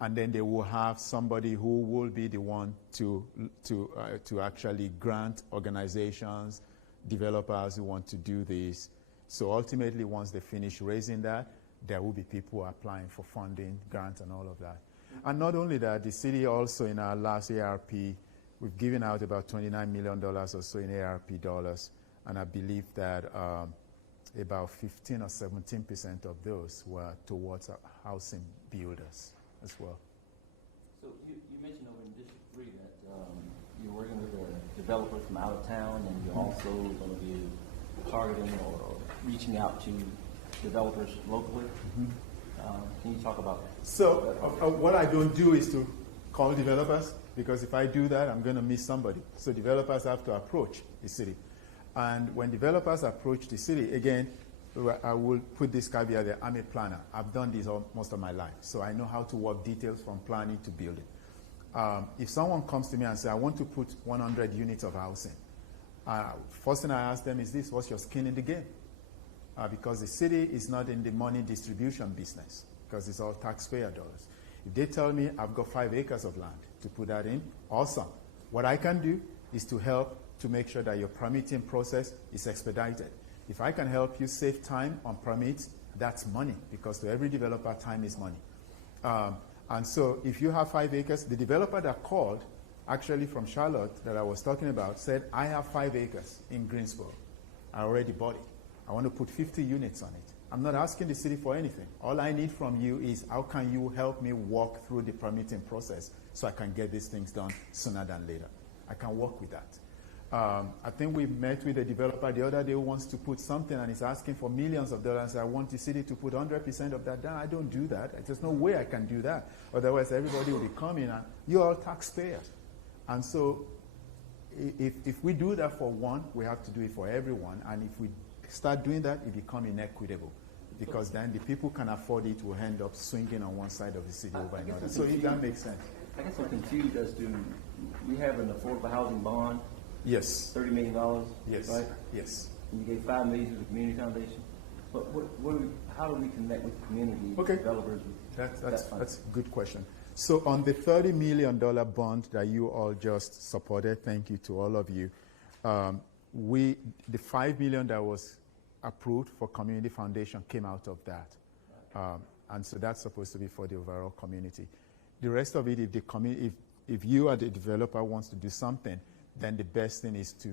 and then they will have somebody who will be the one to actually grant organizations, developers who want to do this. So ultimately, once they finish raising that, there will be people applying for funding, grants, and all of that. And not only that, the city also in our last ARP, We've given out about $29 million or so in ARP dollars, and I believe that about 15 or 17% of those were towards housing builders as well. So you mentioned over in District 3 that you're working with a developer from out of town, and you're also going to be targeting or reaching out to developers locally. Can you talk about that? So what I don't do is to call developers, because if I do that, I'm going to miss somebody. So developers have to approach the city. And when developers approach the city, again, I will put this caveat there, I'm a planner. I've done this most of my life. So I know how to work details from planning to building. If someone comes to me and says, I want to put 100 units of housing, first thing I ask them is this: what's your skin in the game? Because the city is not in the money distribution business, because it's all taxpayer dollars. If they tell me I've got 5 acres of land to put that in, awesome. What I can do is to help to make sure that your permitting process is expedited. If I can help you save time on permits, that's money, because to every developer, time is money. And so if you have 5 acres, the developer that called, actually from Charlotte that I was talking about, said, I have 5 acres in Greensboro. I already bought it. I want to put 50 units on it. I'm not asking the city for anything. All I need from you is, how can you help me walk through the permitting process so I can get these things done sooner than later? I can work with that. I think we met with a developer the other day who wants to put something and is asking for millions of dollars. I want the city to put 100% of that down. I don't do that. There's no way I can do that. Otherwise, everybody will be coming and you're all taxpayers. And so if we do that for one, we have to do it for everyone. And if we start doing that, it becomes inequitable. Because then the people can afford it will end up swinging on one side of the city over another. So if that makes sense. I guess I'm confused as to, we have an affordable housing bond. Yes. $30 million. Yes. Right? Yes. And you gave $5 million to the community foundation. But how do we connect with the community developers? That's a good question. So on the $30 million bond that you all just supported, thank you to all of you. The $5 million that was approved for community foundation came out of that. And so that's supposed to be for the overall community. The rest of it, if you are the developer wants to do something, then the best thing is to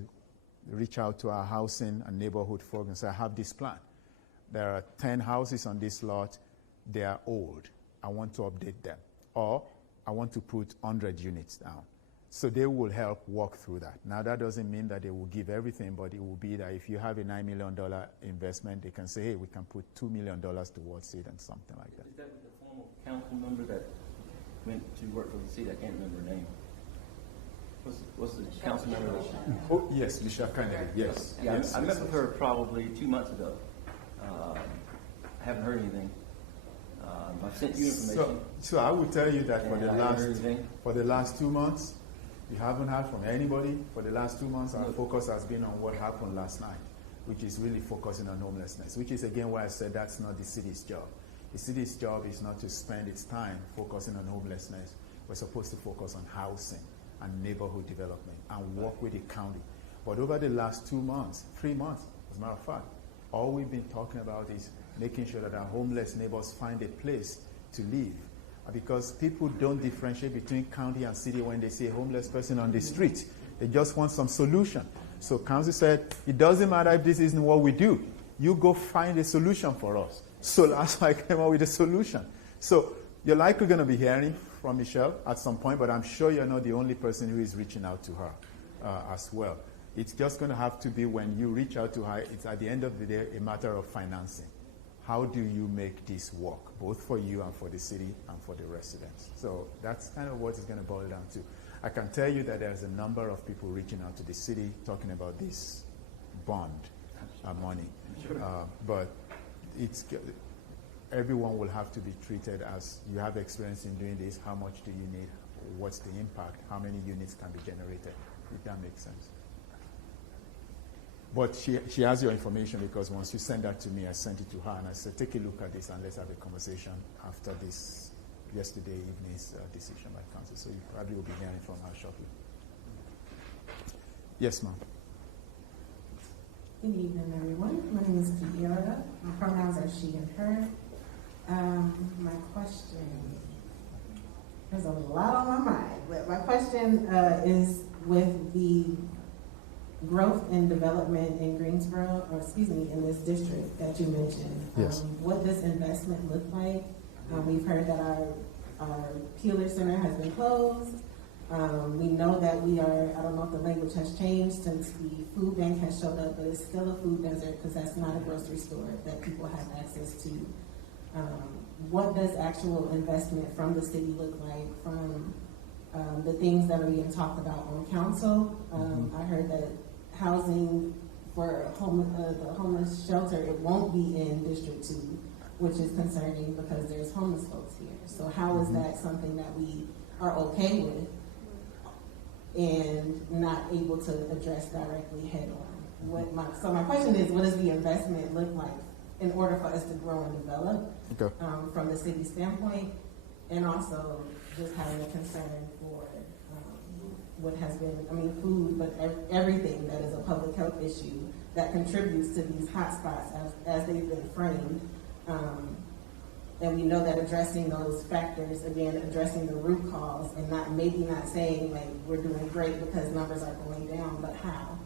reach out to our housing and neighborhood folks and say, I have this plan. There are 10 houses on this lot. They are old. I want to update them. Or I want to put 100 units down. So they will help walk through that. Now, that doesn't mean that they will give everything, but it will be that if you have a $9 million investment, they can say, hey, we can put $2 million towards it and something like that. Is that with the former council member that went to work for the city? I can't remember her name. What's the council member? Oh, yes, Michelle Kennedy, yes. Yeah, yes, I met with her probably 2 months ago. I haven't heard anything. I sent you information. So I would tell you that for the last 2 months, you haven't heard from anybody. For the last 2 months, our focus has been on what happened last night, which is really focusing on homelessness, which is, again, why I said that's not the city's job. The city's job is not to spend its time focusing on homelessness. We're supposed to focus on housing and neighborhood development and work with the county. But over the last 2 months, 3 months, as a matter of fact, all we've been talking about is making sure that our homeless neighbors find a place to live. Because people don't differentiate between county and city when they see a homeless person on the street. They just want some solution. So council said, it doesn't matter if this isn't what we do. You go find a solution for us. So that's why I came up with a solution. So you're likely going to be hearing from Michelle at some point, but I'm sure you're not the only person who is reaching out to her as well. It's just going to have to be when you reach out to her, it's at the end of the day a matter of financing. How do you make this work, both for you and for the city and for the residents? So that's kind of what it's going to boil down to. I can tell you that there's a number of people reaching out to the city talking about this bond money. But everyone will have to be treated as you have experience in doing this. How much do you need? What's the impact? How many units can be generated? If that makes sense. But she has your information because once you send that to me, I sent it to her and I said, take a look at this and let's have a conversation after this yesterday evening's decision by council. So you probably will be hearing from her shortly. Yes, ma'am. Good evening, everyone. My name is Kiara. My pronouns are she and her. My question, there's a lot on my mind, but my question is with the growth and development in Greensboro, or excuse me, in this district that you mentioned, Yes. What does investment look like? We've heard that our Peeler Center has been closed. We know that we are, I don't know if the language has changed since the food bank has showed up, but it's still a food desert because that's not a grocery store that people have access to. What does actual investment from the city look like from the things that are being talked about on council? I heard that housing for the homeless shelter, it won't be in District 2, which is concerning because there's homeless folks here. So how is that something that we are okay with and not able to address directly head on? So my question is, what does the investment look like in order for us to grow and develop from the city standpoint, and also just having a concern for what has been, food, but everything that is a public health issue that contributes to these hotspots as they've been framed. And we know that addressing those factors, again, addressing the root cause and not saying like we're doing great because numbers are going down, but how?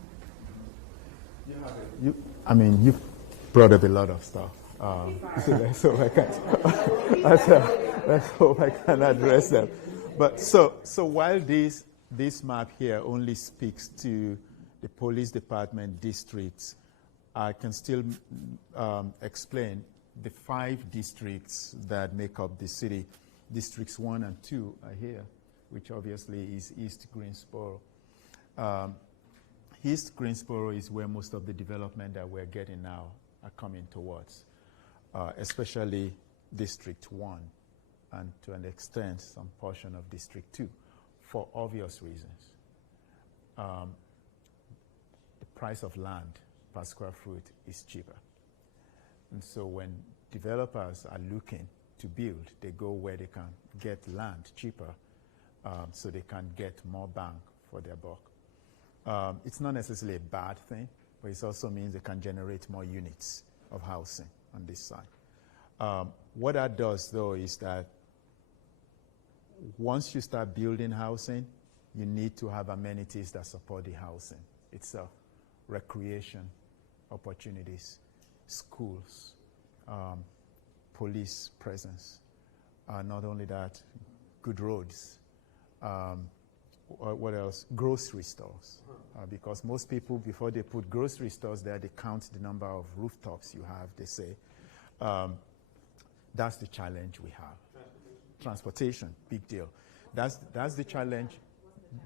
You brought up a lot of stuff. So let's hope I can address them. But so while this map here only speaks to the police department districts, I can still explain the 5 districts that make up the city. Districts 1 and 2 are here, which obviously is East Greensboro. East Greensboro is where most of the development that we're getting now are coming towards, especially District 1 and to an extent some portion of District 2 for obvious reasons. The price of land per square foot is cheaper. And so when developers are looking to build, they go where they can get land cheaper so they can get more bang for their buck. It's not necessarily a bad thing, but it also means they can generate more units of housing on this side. What that does, though, is that once you start building housing, you need to have amenities that support the housing itself. Recreation opportunities, schools, police presence. Not only that, good roads. What else? Grocery stores. Because most people, before they put grocery stores there, they count the number of rooftops you have, they say. That's the challenge we have. Transportation, big deal. That's the challenge.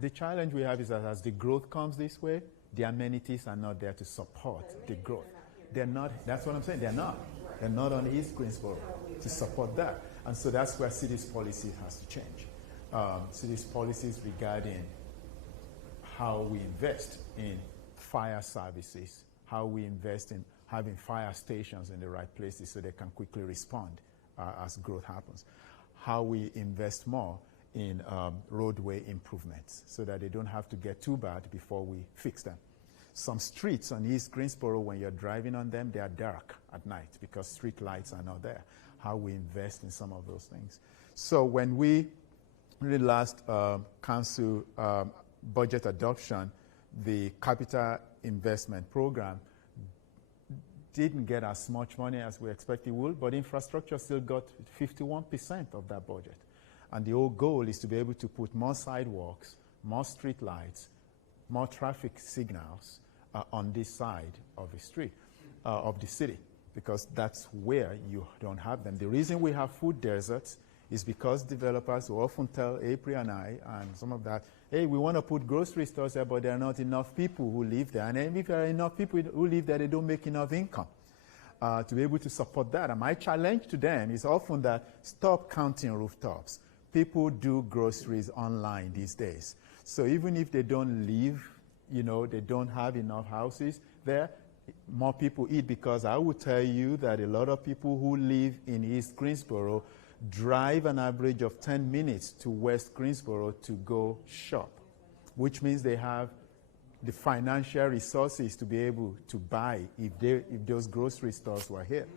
The challenge we have is that as the growth comes this way, the amenities are not there to support the growth. They're not, that's what I'm saying, they're not. They're not on East Greensboro to support that. And so that's where city's policy has to change. City's policies regarding how we invest in fire services, how we invest in having fire stations in the right places so they can quickly respond as growth happens. How we invest more in roadway improvements so that they don't have to get too bad before we fix them. Some streets on East Greensboro, when you're driving on them, they are dark at night because street lights are not there. How we invest in some of those things. So when we really last council budget adoption, the capital investment program didn't get as much money as we expected it would, but infrastructure still got 51% of that budget. And the whole goal is to be able to put more sidewalks, more street lights, more traffic signals on this side of the street, of the city, because that's where you don't have them. The reason we have food deserts is because developers will often tell April and I and some of that, hey, we want to put grocery stores there, but there are not enough people who live there. And if there are enough people who live there, they don't make enough income to be able to support that. And my challenge to them is often that stop counting rooftops. People do groceries online these days. So even if they don't live, they don't have enough houses there, more people eat, because I would tell you that a lot of people who live in East Greensboro drive an average of 10 minutes to West Greensboro to go shop, which means they have the financial resources to be able to buy if those grocery stores were here.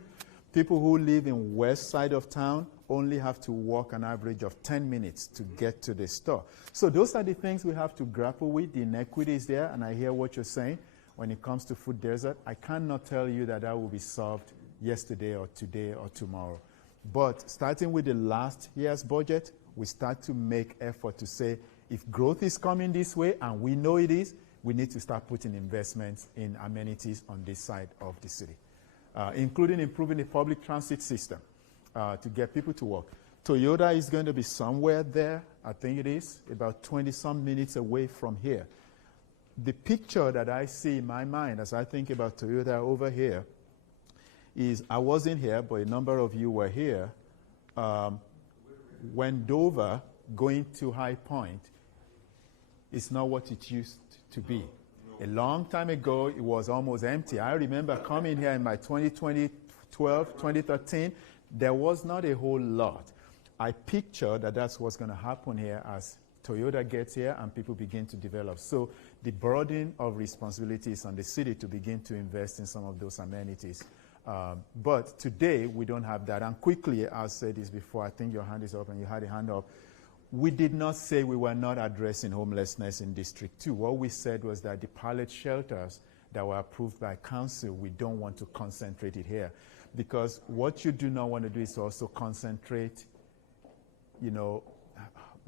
People who live in west side of town only have to walk an average of 10 minutes to get to the store. So those are the things we have to grapple with. The inequity is there, and I hear what you're saying. When it comes to food desert, I cannot tell you that will be solved yesterday or today or tomorrow. But starting with the last year's budget, we start to make effort to say, if growth is coming this way, and we know it is, we need to start putting investments in amenities on this side of the city, including improving the public transit system to get people to work. Toyota is going to be somewhere there, I think it is, about 20-some minutes away from here. The picture that I see in my mind as I think about Toyota over here is, I wasn't here, but a number of you were here, when Dover going to High Point is not what it used to be. A long time ago, it was almost empty. I remember coming here in my 2012, 2013, there was not a whole lot. I picture that that's what's going to happen here as Toyota gets here and people begin to develop. So the burden of responsibility is on the city to begin to invest in some of those amenities. But today, we don't have that. And quickly, I'll say this before, I think your hand is up and you had a hand up. We did not say we were not addressing homelessness in District 2. What we said was that the pallet shelters that were approved by council, we don't want to concentrate it here. Because what you do not want to do is also concentrate,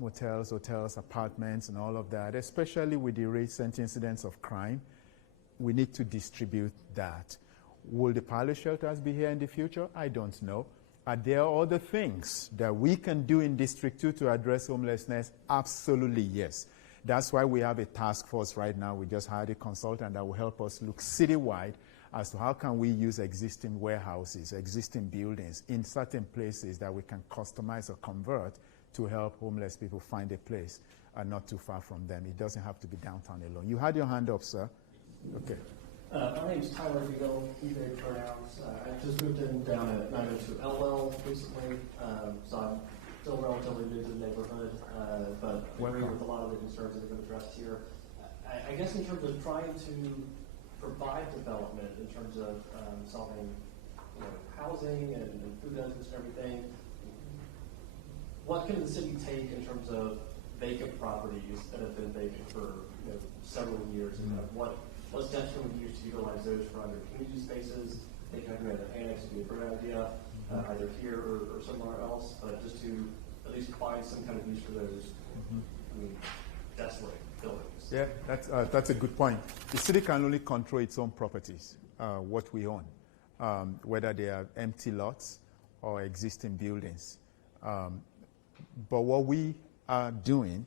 motels, hotels, apartments, and all of that, especially with the recent incidents of crime. We need to distribute that. Will the pallet shelters be here in the future? I don't know. Are there other things that we can do in District 2 to address homelessness? Absolutely, yes. That's why we have a task force right now. We just hired a consultant that will help us look citywide as to how can we use existing warehouses, existing buildings in certain places that we can customize or convert to help homeless people find a place not too far from them. It doesn't have to be downtown alone. You had your hand up, sir. Okay. My name is Taiwo Jaiyeoba, eBay pronouns. I just moved in down at 902 Elwell recently, so I'm still relatively new to the neighborhood, but agree with a lot of the concerns that have been addressed here. I guess in terms of trying to provide development, in terms of solving housing and food deserts and everything, what can the city take in terms of vacant properties that have been vacant for several years, and what steps can we use to utilize those for other community spaces? I think having an annex would be a great idea, either here or somewhere else, but just to at least find some kind of use for those desolate buildings. Yeah, that's a good point. The city can only control its own properties, what we own, whether they are empty lots or existing buildings. But what we are doing,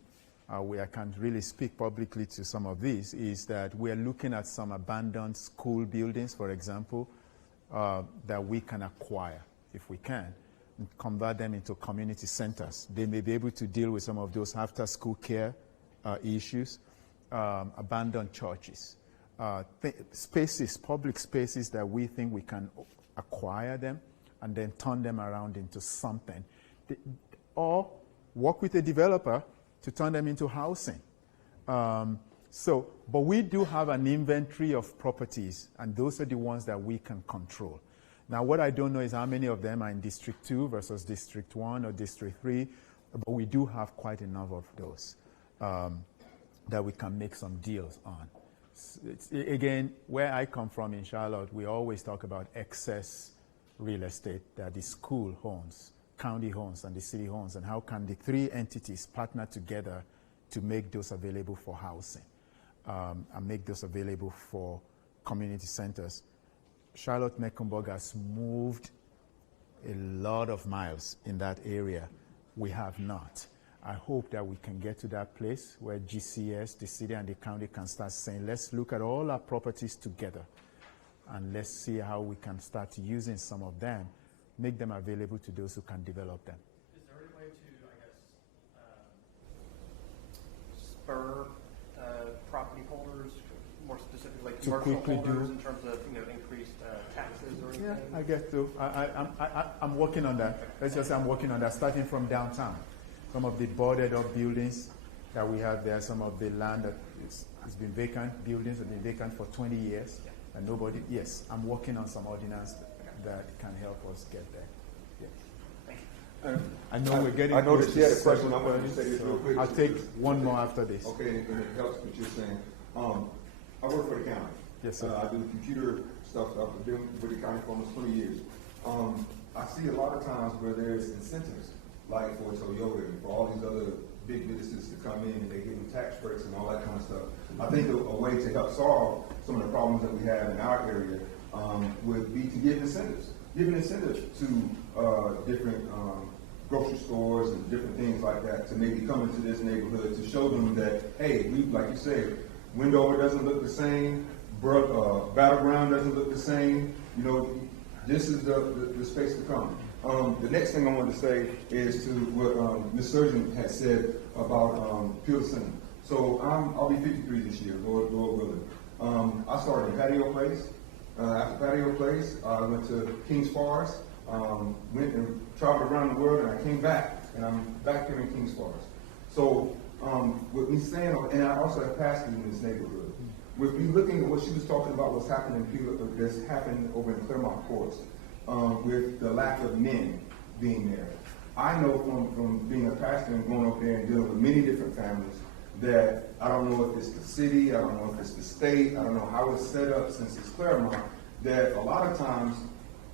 I can't really speak publicly to some of these, is that we're looking at some abandoned school buildings, for example, that we can acquire, if we can, and convert them into community centers. They may be able to deal with some of those after-school care issues, abandoned churches, spaces, public spaces that we think we can acquire them and then turn them around into something. Or work with a developer to turn them into housing. But we do have an inventory of properties, and those are the ones that we can control. Now, what I don't know is how many of them are in District 2 versus District 1 or District 3, but we do have quite enough of those that we can make some deals on. Again, where I come from in Charlotte, we always talk about excess real estate that the school owns, county owns, and the city owns, and how can the three entities partner together to make those available for housing and make those available for community centers. Charlotte-Mecklenburg has moved a lot of miles in that area. We have not. I hope that we can get to that place where GCS, the city and the county can start saying, let's look at all our properties together and let's see how we can start using some of them, make them available to those who can develop them. Is there any way to, spur property holders, more specifically like commercial holders, in terms of increased taxes or anything? Yeah, I get to. I'm working on that. Let's just say I'm working on that, starting from downtown. Some of the boarded up buildings that we have there, some of the land that has been vacant, buildings that have been vacant for 20 years, and nobody, yes, I'm working on some ordinance that can help us get there. Yeah. I know we're getting I know close that to she had a question. 7:30, I'm going to say this real quick. I'll take one more after this. Okay, and it helps what you're saying. I work for the county. Yes, sir. I do computer stuff. I've been with the county for almost 20 years. I see a lot of times where there's incentives, like for Toyota and for all these other big businesses to come in and they give them tax breaks and all that kind of stuff. I think a way to help solve some of the problems that we have in our area would be to give incentives. Give an incentive to different grocery stores and different things like that to maybe come into this neighborhood to show them that, hey, we, like you said, Wendover doesn't look the same, Battleground doesn't look the same. You know, this is the space to come. The next thing I wanted to say is to what Ms. Surgeon had said about Pure Center. So I'll be 53 this year, Lord willing. I started in Patio Place. After Patio Place, I went to Kings Forest, went and traveled around the world, and I came back, and I'm back here in Kings Forest. So with me saying, and I also have pastored in this neighborhood. With me looking at what she was talking about, what's happening that's happened over in Claremont Courts, with the lack of men being there. I know from being a pastor and going up there and dealing with many different families that I don't know if it's the city, I don't know if it's the state, I don't know how it's set up since it's Claremont, that a lot of times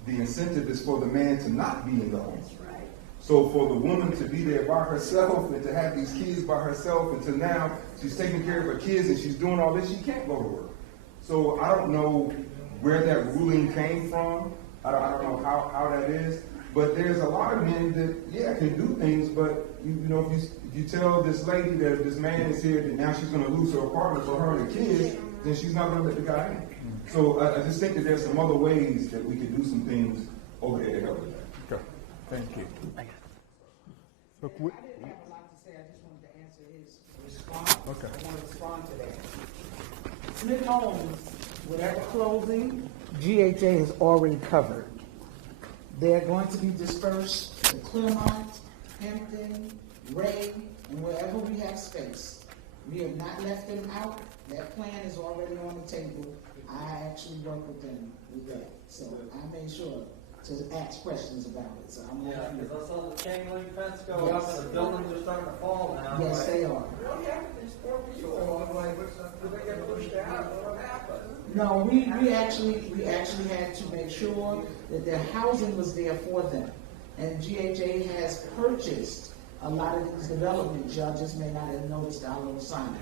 the incentive is for the man to not be in the home. Right. So for the woman to be there by herself and to have these kids by herself until now she's taking care of her kids and she's doing all this, she can't go to work. So I don't know where that ruling came from. I don't know how that is. But there's a lot of men that, can do things, but you know, if you tell this lady that this man is here, that now she's going to lose her apartment for her and the kids, then she's not going to let the guy in. So I just think that there's some other ways that we could do some things over there to help with that. Okay. Thank you. Look, I didn't have a lot to say. I just wanted to answer his response. Okay. I want to respond to that. Smith Homes, whatever closing, GHA has already covered. They're going to be dispersed to Claremont, Hampton, Ray, and wherever we have space. We have not left them out. That plan is already on the table. I actually work with them with that. So I made sure to ask questions about it. So I'm Yeah, because I saw the chain link fence go Yes. up and the buildings are starting to fall now. Yes, Like, they are. What happened to these poor people? I'm like, did they get pushed out? What happened? No, we actually had to make sure that their housing was there for them. And GHA has purchased a lot of these developments. Y'all just may not have noticed our little sign.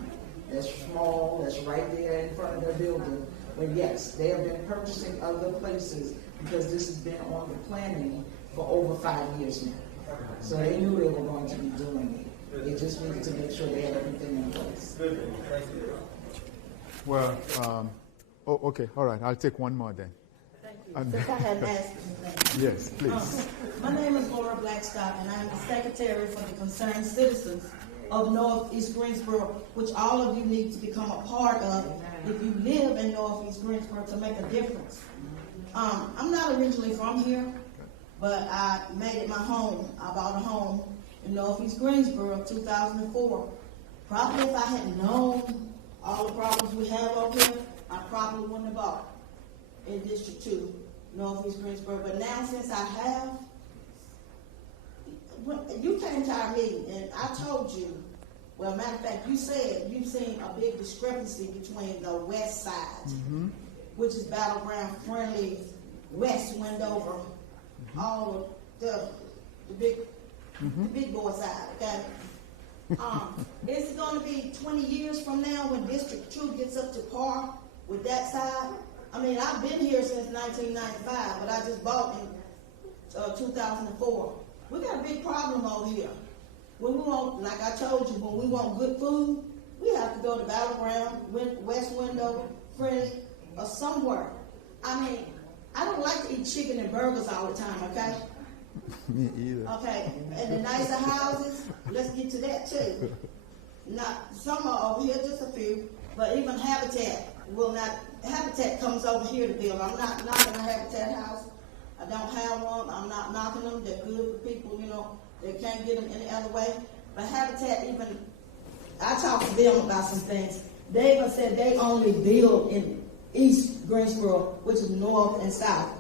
That's small, that's right there in front of their building. But yes, they have been purchasing other places because this has been on the planning for over 5 years now. So they knew they were going to be doing it. They just needed to make sure they had everything in place. Good, thank you. Well, okay, all right. I'll take one more then. Since I hadn't asked anything. Yes, please. My name is Laura Blackstock, and I'm the secretary for the Concerned Citizens of Northeast Greensboro, which all of you need to become a part of if you live in Northeast Greensboro to make a difference. I'm not originally from here, but I made it my home. I bought a home in Northeast Greensboro in 2004. Probably if I had known all the problems we have over here, I probably wouldn't have bought in District 2, Northeast Greensboro. But now since I have, you came to our meeting and I told you, well, matter of fact, you said you've seen a big discrepancy between the west side, which is Battleground Friendly, West Wendover, all of the big boy side, okay? It's going to be 20 years from now when District 2 gets up to par with that side. I mean, I've been here since 1995, but I just bought in 2004. We got a big problem over here. When we want, like I told you, when we want good food, we have to go to Battleground, West Wendover, Friendly, or somewhere. I mean, I don't like to eat chicken and burgers all the time, okay? Me either. Okay, and the nicer houses, let's get to that too. Not some are over here, just a few, but even Habitat will not. Habitat comes over here to build. I'm not knocking a Habitat house. I don't have one. I'm not knocking them. They're good for people, you know. They can't get them any other way. But Habitat even, I talked to them about some things. They even said they only build in East Greensboro, which is north and south.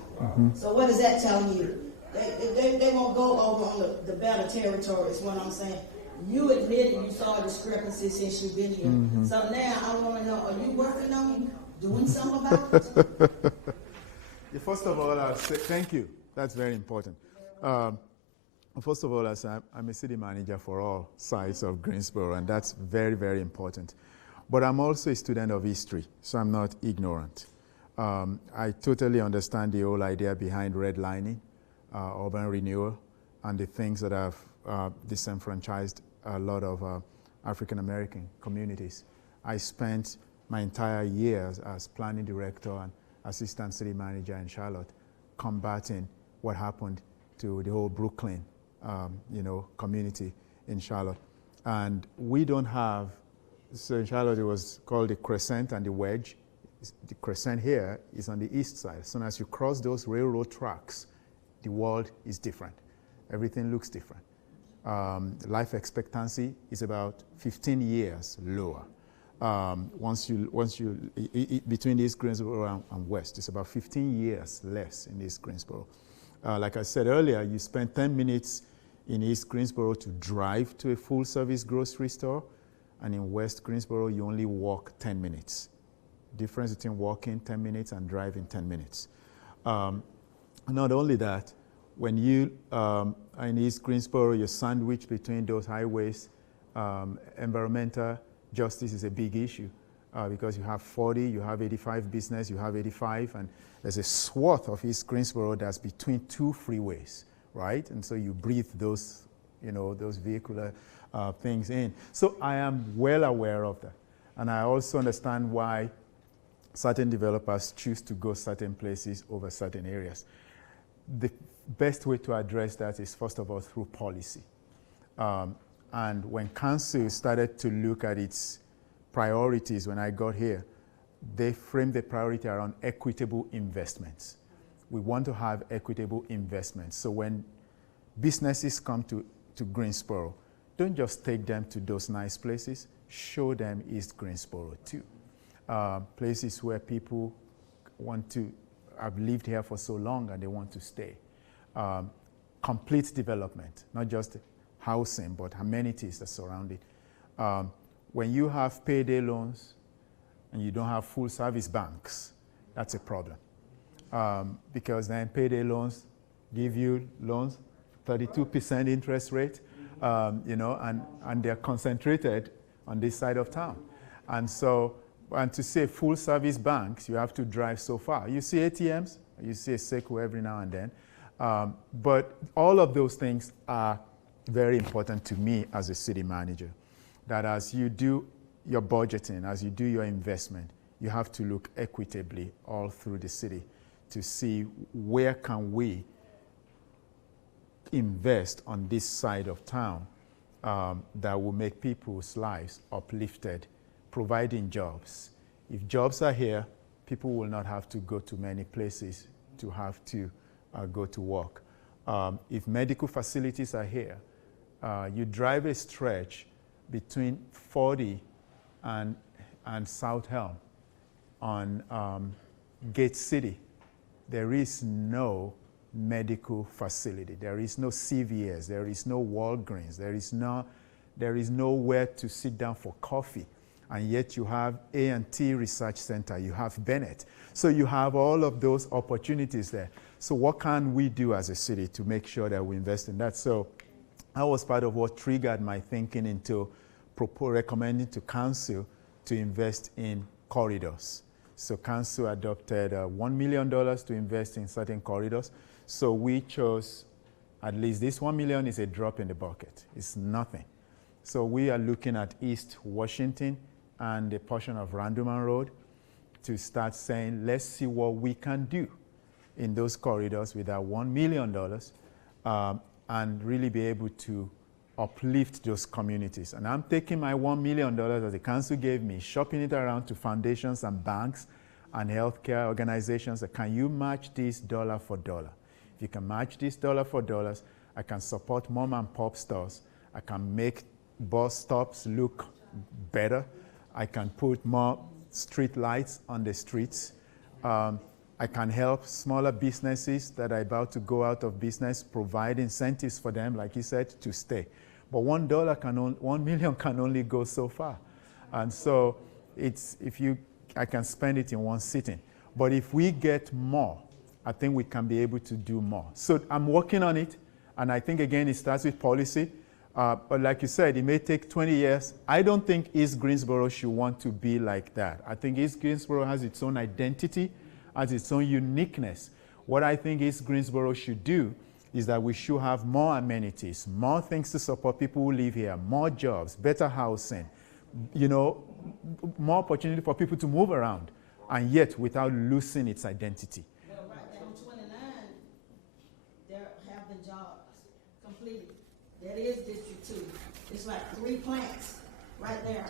So what is that telling you? They won't go over on the better territory is what I'm saying. You admitted you saw a discrepancy since you've been here. So now I want to know, are you working on doing something about it? First of all, I'll say thank you. That's very important. First of all, I'm a city manager for all sides of Greensboro, and that's very, very important. But I'm also a student of history, so I'm not ignorant. I totally understand the whole idea behind redlining, urban renewal, and the things that have disenfranchised a lot of African American communities. I spent my entire years as planning director and assistant city manager in Charlotte, combating what happened to the whole Brooklyn, community in Charlotte. And we don't have, so in Charlotte it was called the crescent and the wedge. The crescent here is on the east side. As soon as you cross those railroad tracks, the world is different. Everything looks different. Life expectancy is about 15 years lower. Between East Greensboro and West, it's about 15 years less in East Greensboro. Like I said earlier, you spend 10 minutes in East Greensboro to drive to a full-service grocery store, and in West Greensboro, you only walk 10 minutes. Difference between walking 10 minutes and driving 10 minutes. Not only that, when you are in East Greensboro, you're sandwiched between those highways. Environmental justice is a big issue because you have 40, you have 85 business, you have 85, and there's a swath of East Greensboro that's between two freeways, right? And so you breathe those, those vehicular things in. So I am well aware of that. And I also understand why certain developers choose to go certain places over certain areas. The best way to address that is, first of all, through policy. And when council started to look at its priorities when I got here, they framed the priority around equitable investments. We want to have equitable investments. So when businesses come to Greensboro, don't just take them to those nice places, show them East Greensboro too. Places where people have lived here for so long and they want to stay. Complete development, not just housing, but amenities that surround it. When you have payday loans and you don't have full service banks, that's a problem. Because then payday loans give you loans, 32% interest rate, and they're concentrated on this side of town. And so, and to say full service banks, you have to drive so far. You see ATMs, you see a Seiko every now and then, but all of those things are very important to me as a city manager, that as you do your budgeting, as you do your investment, you have to look equitably all through the city to see where can we invest on this side of town that will make people's lives uplifted, providing jobs. If jobs are here, people will not have to go to many places to have to go to work. If medical facilities are here, you drive a stretch between 40 and South Helm on Gate City. There is no medical facility. There is no CVS. There is no Walgreens. There is nowhere to sit down for coffee. And yet you have A&T Research Center. You have Bennett. So you have all of those opportunities there. So what can we do as a city to make sure that we invest in that? So that was part of what triggered my thinking into recommending to council to invest in corridors. So council adopted $1 million to invest in certain corridors. So we chose, at least this $1 million is a drop in the bucket. It's nothing. So we are looking at East Washington and a portion of Randleman Road to start saying, let's see what we can do in those corridors with that $1 million and really be able to uplift those communities. And I'm taking my $1 million that the council gave me, shopping it around to foundations and banks and healthcare organizations. Can you match this dollar for dollar? If you can match this dollar for dollars, I can support mom and pop stores. I can make bus stops look better. I can put more street lights on the streets. I can help smaller businesses that are about to go out of business, provide incentives for them, like you said, to stay. But $1 million can only go so far. And so I can spend it in one sitting. But if we get more, I think we can be able to do more. So I'm working on it. And I think, again, it starts with policy. But like you said, it may take 20 years. I don't think East Greensboro should want to be like that. I think East Greensboro has its own identity, has its own uniqueness. What I think East Greensboro should do is that we should have more amenities, more things to support people who live here, more jobs, better housing, more opportunity for people to move around, and yet without losing its identity. Well, right there on 29, there have been jobs completed. That is District 2. It's like 3 plants right there.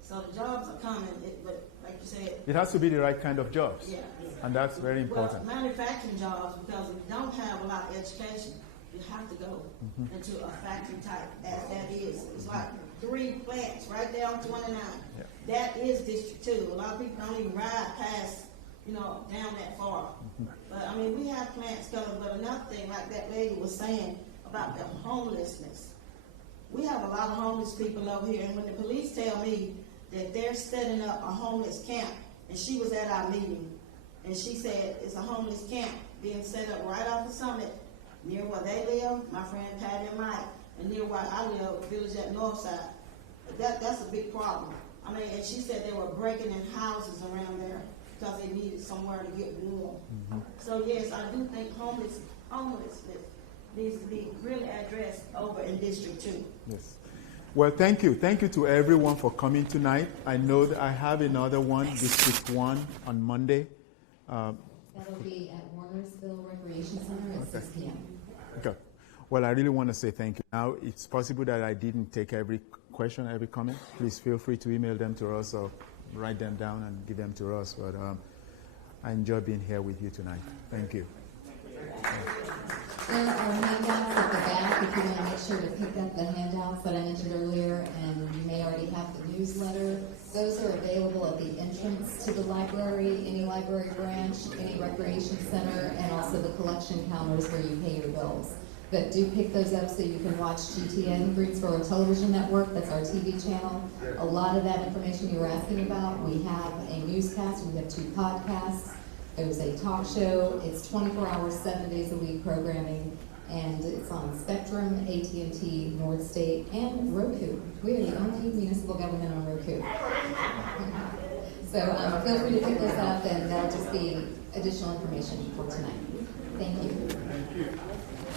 So the jobs are coming, but like you said, it has to be the right kind of jobs. Yeah. And that's very important. Well, manufacturing jobs, because if you don't have a lot of education, you have to go into a factory type, as that is. It's like 3 plants right there on 29. Yeah. That is District 2. A lot of people don't even ride past, down that far. But I mean, we have plants coming, but another thing, like that lady was saying about the homelessness. We have a lot of homeless people over here, and when the police tell me that they're setting up a homeless camp, and she was at our meeting, and she said it's a homeless camp being set up right off the Summit, near where they live, my friend Patty and Mike, and near where I live, village at Northside. That's a big problem. I mean, and she said they were breaking in houses around there because they needed somewhere to get warm. So yes, I do think homelessness needs to be really addressed over in District 2. Yes. Well, thank you. Thank you to everyone for coming tonight. I know that I have another one, District 1, on Monday. That'll be at Warnersville Recreation Center at 6 p.m. Okay. Well, I really want to say thank you. Now, it's possible that I didn't take every question, every comment. Please feel free to email them to us or write them down and give them to us. But I enjoy being here with you tonight. Thank you. There are handouts at the back if you want to make sure to pick up the handouts that I mentioned earlier, and you may already have the newsletter. Those are available at the entrance to the library, any library branch, any recreation center, and also the collection counters where you pay your bills. But do pick those up so you can watch GTN, Greensboro Television Network. That's our TV channel. A lot of that information you were asking about, we have a newscast, we have 2 podcasts. There's a talk show. It's 24 hours, 7 days a week programming, and it's on Spectrum, AT&T, North State, and Roku. We are the only municipal government on Roku. So feel free to pick those up, and that'll just be additional information for tonight. Thank you. Thank you.